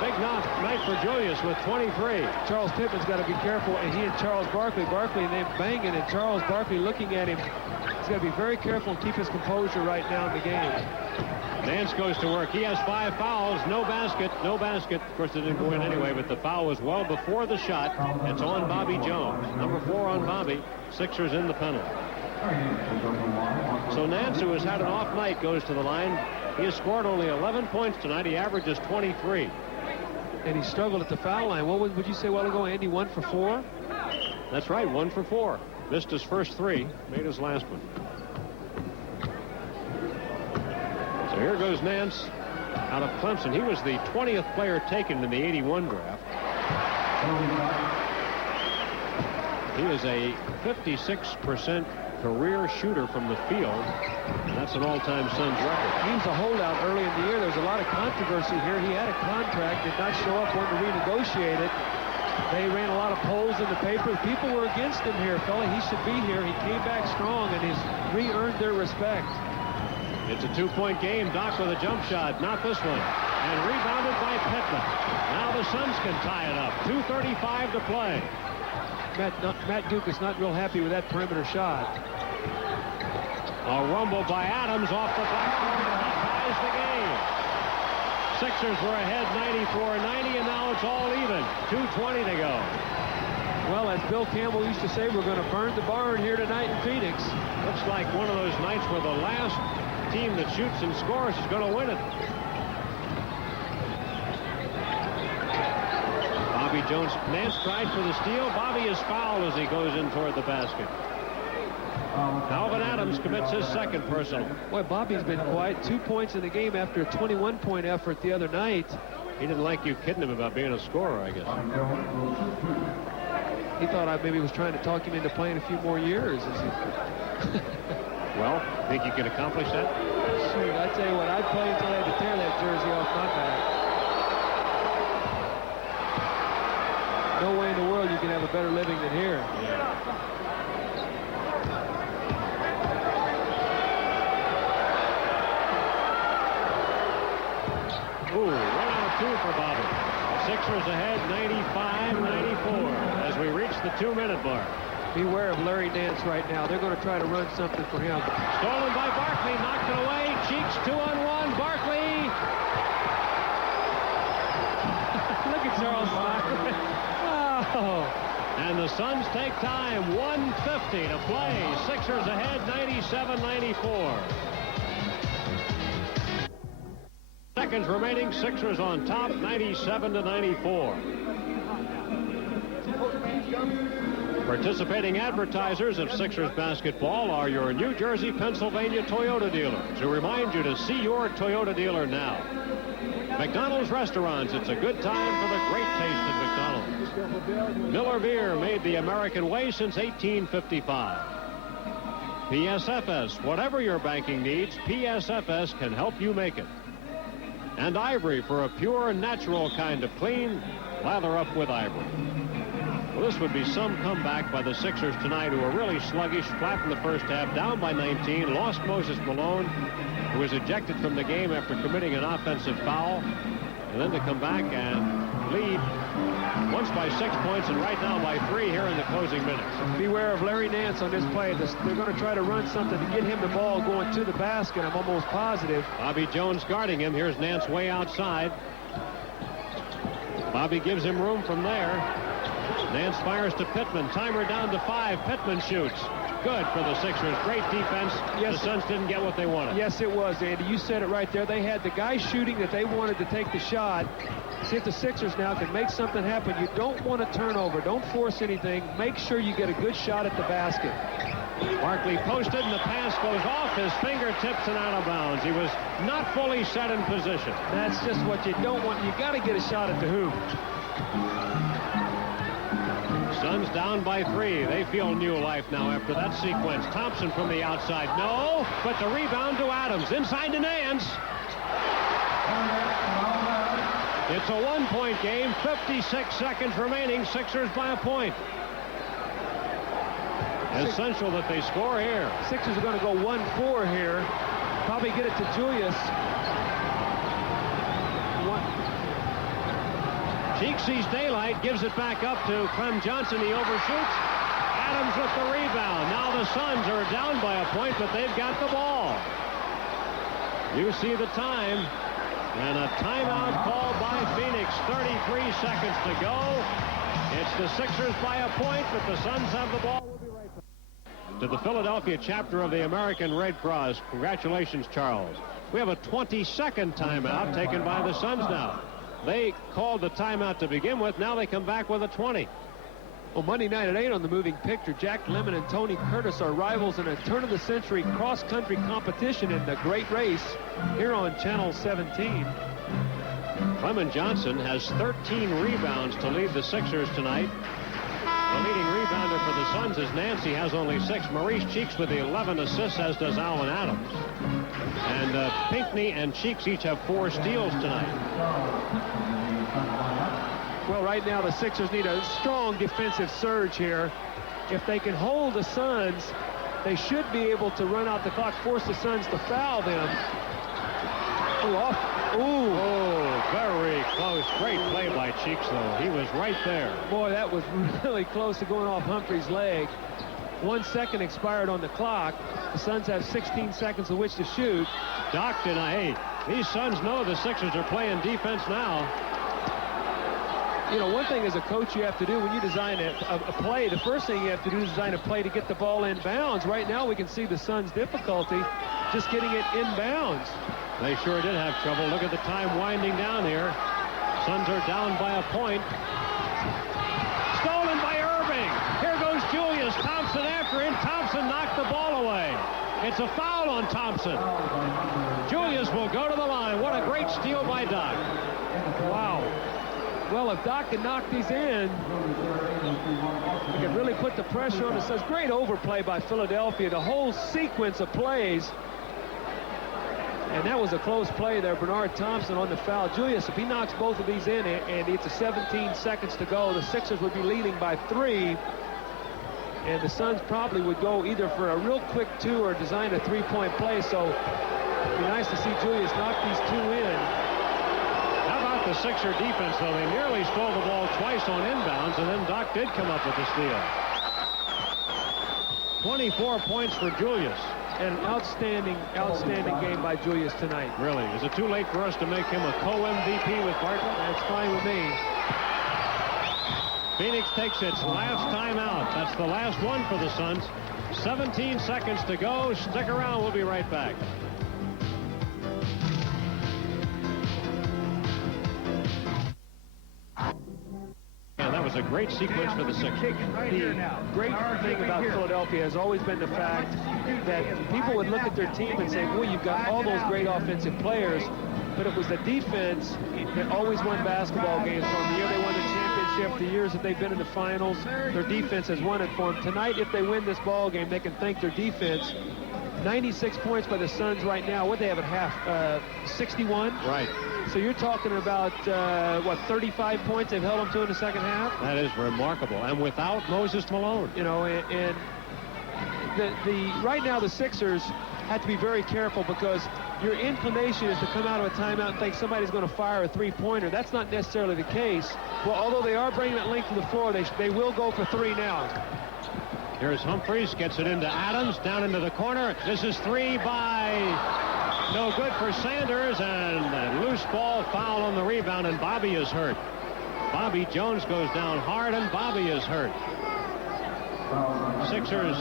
Big night for Julius with 23. Charles Pittman's got to be careful, and he and Charles Barkley and them banging, and Charles Barkley looking at him. He's got to be very careful and keep his composure right now in the game. Nance goes to work. He has 5 fouls. No basket. No basket. Of course, it didn't go in anyway, but the foul was well before the shot. It's on Bobby Jones. Number 4 on Bobby. Sixers in the penalty. So Nance, who has had an off night, goes to the line. He has scored only 11 points tonight. He averages 23. And he struggled at the foul line. What would you say a while ago, Andy? 1 for 4? That's right, 1 for 4. Missed his first 3, made his last one. So here goes Nance. out of Clemson. He was the 20th player taken in the '81 draft. He is a 56% career shooter from the field. And that's an all-time Suns record. He was a holdout early in the year. There was a lot of controversy here. He had a contract, did not show up, wanted to renegotiate it. They ran a lot of polls in the paper. People were against him here, fella. He should be here. He came back strong and has re-earned their respect. It's a 2-point game. Doc with a jump shot. Not this one. And rebounded by Pittman. Now the Suns can tie it up. 2:35 to play. Matt Gukas not real happy with that perimeter shot. A rumble by Adams off the backboard. That ties the game. Sixers were ahead 94-90, and now it's all even. 2:20 to go. Well, as Bill Campbell used to say, we're going to burn the barn here tonight in Phoenix. Looks like one of those nights where the last team that shoots and scores is going to win it. Bobby Jones. Nance tried for the steal. Bobby is fouled as he goes in toward the basket. Alvin Adams commits his second personal. Boy, Bobby's been quiet. 2 points in the game after a 21-point effort the other night. He didn't like you kidding him about being a scorer, I guess. He thought I maybe was trying to talk him into playing a few more years. Well, think you can accomplish that? Shoot, I tell you what, I'd play until I had to tear that jersey off my back. No way in the world you can have a better living than here. Yeah. Ooh, 1 out of 2 for Bobby. Sixers ahead 95-94 as we reach the 2-minute mark. Beware of Larry Nance right now. They're going to try to run something for him. Stolen by Barkley, knocked it away. Cheeks 2-on-1. Barkley. Look at Charles smiling. Oh. And the Suns take time. 1:50 to play. Sixers ahead 97-94. Seconds remaining. Sixers on top 97-94. Participating advertisers of Sixers basketball are your New Jersey, Pennsylvania Toyota dealers, who remind you to see your Toyota dealer now. McDonald's restaurants, it's a good time for the great taste of McDonald's. Miller Beer, made the American way since 1855. PSFS, whatever your banking needs, PSFS can help you make it. And Ivory, for a pure, natural kind of clean, lather up with Ivory. Well, this would be some comeback by the Sixers tonight, who were really sluggish, flat in the first half, down by 19, lost Moses Malone, who was ejected from the game after committing an offensive foul, and then to come back and lead once by 6 points and right now by 3 here in the closing minutes. Beware of Larry Nance on this play. They're going to try to run something to get him the ball going to the basket. I'm almost positive. Bobby Jones guarding him. Here's Nance way outside. Bobby gives him room from there. Nance fires to Pittman. Timer down to 5. Pittman shoots. Good for the Sixers. Great defense. Yes, the Suns didn't get what they wanted. Yes, it was, Andy. You said it right there. They had the guy shooting that they wanted to take the shot. See if the Sixers now can make something happen. You don't want to turn over. Don't force anything. Make sure you get a good shot at the basket. Barkley posted, and the pass goes off his fingertips and out of bounds. He was not fully set in position. That's just what you don't want. You got to get a shot at the hoop. Suns down by 3. They feel new life now after that sequence. Thompson from the outside. No, but the rebound to Adams. Inside to Nance. It's a 1-point game. 56 seconds remaining. Sixers by a point. Essential that they score here. Sixers are going to go 1-4 here. Probably get it to Julius. Cheek sees daylight, gives it back up to Clem Johnson. He overshoots. Adams with the rebound. Now the Suns are down by a point, but they've got the ball. You see the time. And a timeout called by Phoenix. 33 seconds to go. It's the Sixers by a point, but the Suns have the ball. We'll be right back. To the Philadelphia chapter of the American Red Cross, congratulations, Charles. We have a 20-second timeout taken by the Suns now. They called the timeout to begin with. Now they come back with a 20. Well, Monday night at 8 on the Moving Picture, Jack Lemmon and Tony Curtis are rivals in a turn-of-the-century cross-country competition in the Great Race here on Channel 17. Clement Johnson has 13 rebounds to lead the Sixers tonight. The leading rebounder for the Suns is Nancy, has only 6. Maurice Cheeks with the 11 assists, as does Alvin Adams. And Pinckney and Cheeks each have 4 steals tonight. Well, right now the Sixers need a strong defensive surge here. If they can hold the Suns, they should be able to run out the clock, force the Suns to foul them. Oh, very close. Great play by Cheeks, though. He was right there. Boy, that was really close to going off Humphrey's leg. 1 second expired on the clock. The Suns have 16 seconds in which to shoot. Doc denied. These Suns know the Sixers are playing defense now. You know, one thing as a coach you have to do when you design a play, the first thing you have to do is design a play to get the ball in bounds. Right now we can see the Suns' difficulty just getting it in bounds. They sure did have trouble. Look at the time winding down here. Suns are down by a point. Stolen by Irving. Here goes Julius. Thompson after him. Thompson knocked the ball away. It's a foul on Thompson. Julius will go to the line. What a great steal by Doc. Wow. Well, if Doc can knock these in, he can really put the pressure on the Suns. Great overplay by Philadelphia. The whole sequence of plays. And that was a close play there. Bernard Thompson on the foul. Julius, if he knocks both of these in, and it's 17 seconds to go, the Sixers would be leading by 3. And the Suns probably would go either for a real quick 2 or design a 3-point play. So it'd be nice to see Julius knock these 2 in. How about the Sixer defense, though? They nearly stole the ball twice on inbounds, and then Doc did come up with the steal. 24 points for Julius. An outstanding game by Julius tonight. Really? Is it too late for us to make him a co-MVP with Barkley? That's fine with me. Phoenix takes its last timeout. That's the last one for the Suns. 17 seconds to go. Stick around. We'll be right back. That was a great sequence for the Sixers. The great thing about Philadelphia has always been the fact that people would look at their team and say, well, you've got all those great offensive players, but it was the defense that always won basketball games for them. The year they won the championship, the years that they've been in the finals, their defense has won it for them. Tonight, if they win this ball game, they can thank their defense. 96 points by the Suns right now. What they have at half? 61? Right. So you're talking about, 35 points they've held them to in the second half? That is remarkable. And without Moses Malone. You know, and right now the Sixers have to be very careful because your inclination is to come out of a timeout and think somebody's going to fire a three-pointer. That's not necessarily the case. Well, although they are bringing that length to the floor, they will go for 3 now. Here's Humphries, gets it into Adams, down into the corner. This is 3 by no good for Sanders, and a loose ball, foul on the rebound, and Bobby is hurt. Bobby Jones goes down hard, and Bobby is hurt. Sixers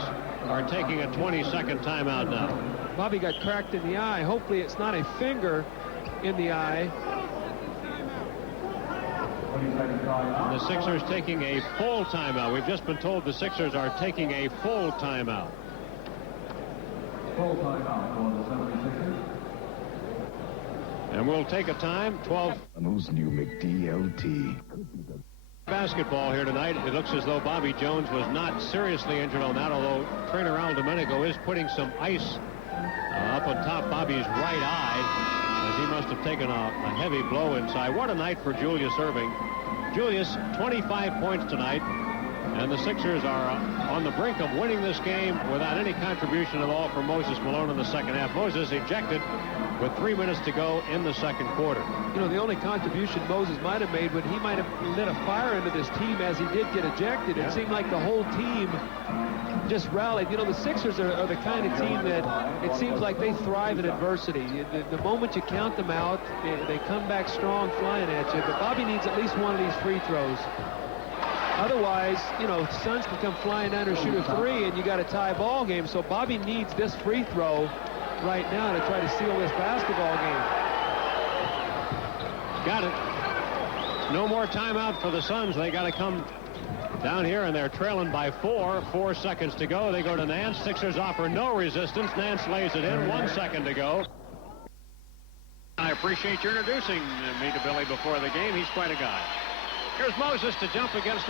are taking a 20-second timeout now. Bobby got cracked in the eye. Hopefully it's not a finger in the eye. And the Sixers taking a full timeout. We've just been told the Sixers are taking a full timeout. Full timeout for the 76ers. And we'll take a time, 12. Those new McDLT. Basketball here tonight. It looks as though Bobby Jones was not seriously injured on that, although trainer Al Domenico is putting some ice up on top Bobby's right eye, as he must have taken a heavy blow inside. What a night for Julius Erving. Julius, 25 points tonight, and the Sixers are on the brink of winning this game without any contribution at all from Moses Malone in the second half. Moses ejected with 3 minutes to go in the second quarter. You know, the only contribution Moses might have made when he might have lit a fire into this team as he did get ejected. It seemed like the whole team just rallied. You know, the Sixers are the kind of team that it seems like they thrive in adversity. The moment you count them out, they come back strong, flying at you. But Bobby needs at least one of these free throws. Otherwise, you know, Suns can come flying down or shoot a 3, and you got a tie ball game. So Bobby needs this free throw right now to try to seal this basketball game. Got it. No more timeout for the Suns. They got to come Down here, and they're trailing by 4. 4 seconds to go. They go to Nance. Sixers offer no resistance. Nance lays it in. 1 second to go. I appreciate you introducing me to Billy before the game. He's quite a guy. Here's Moses to jump against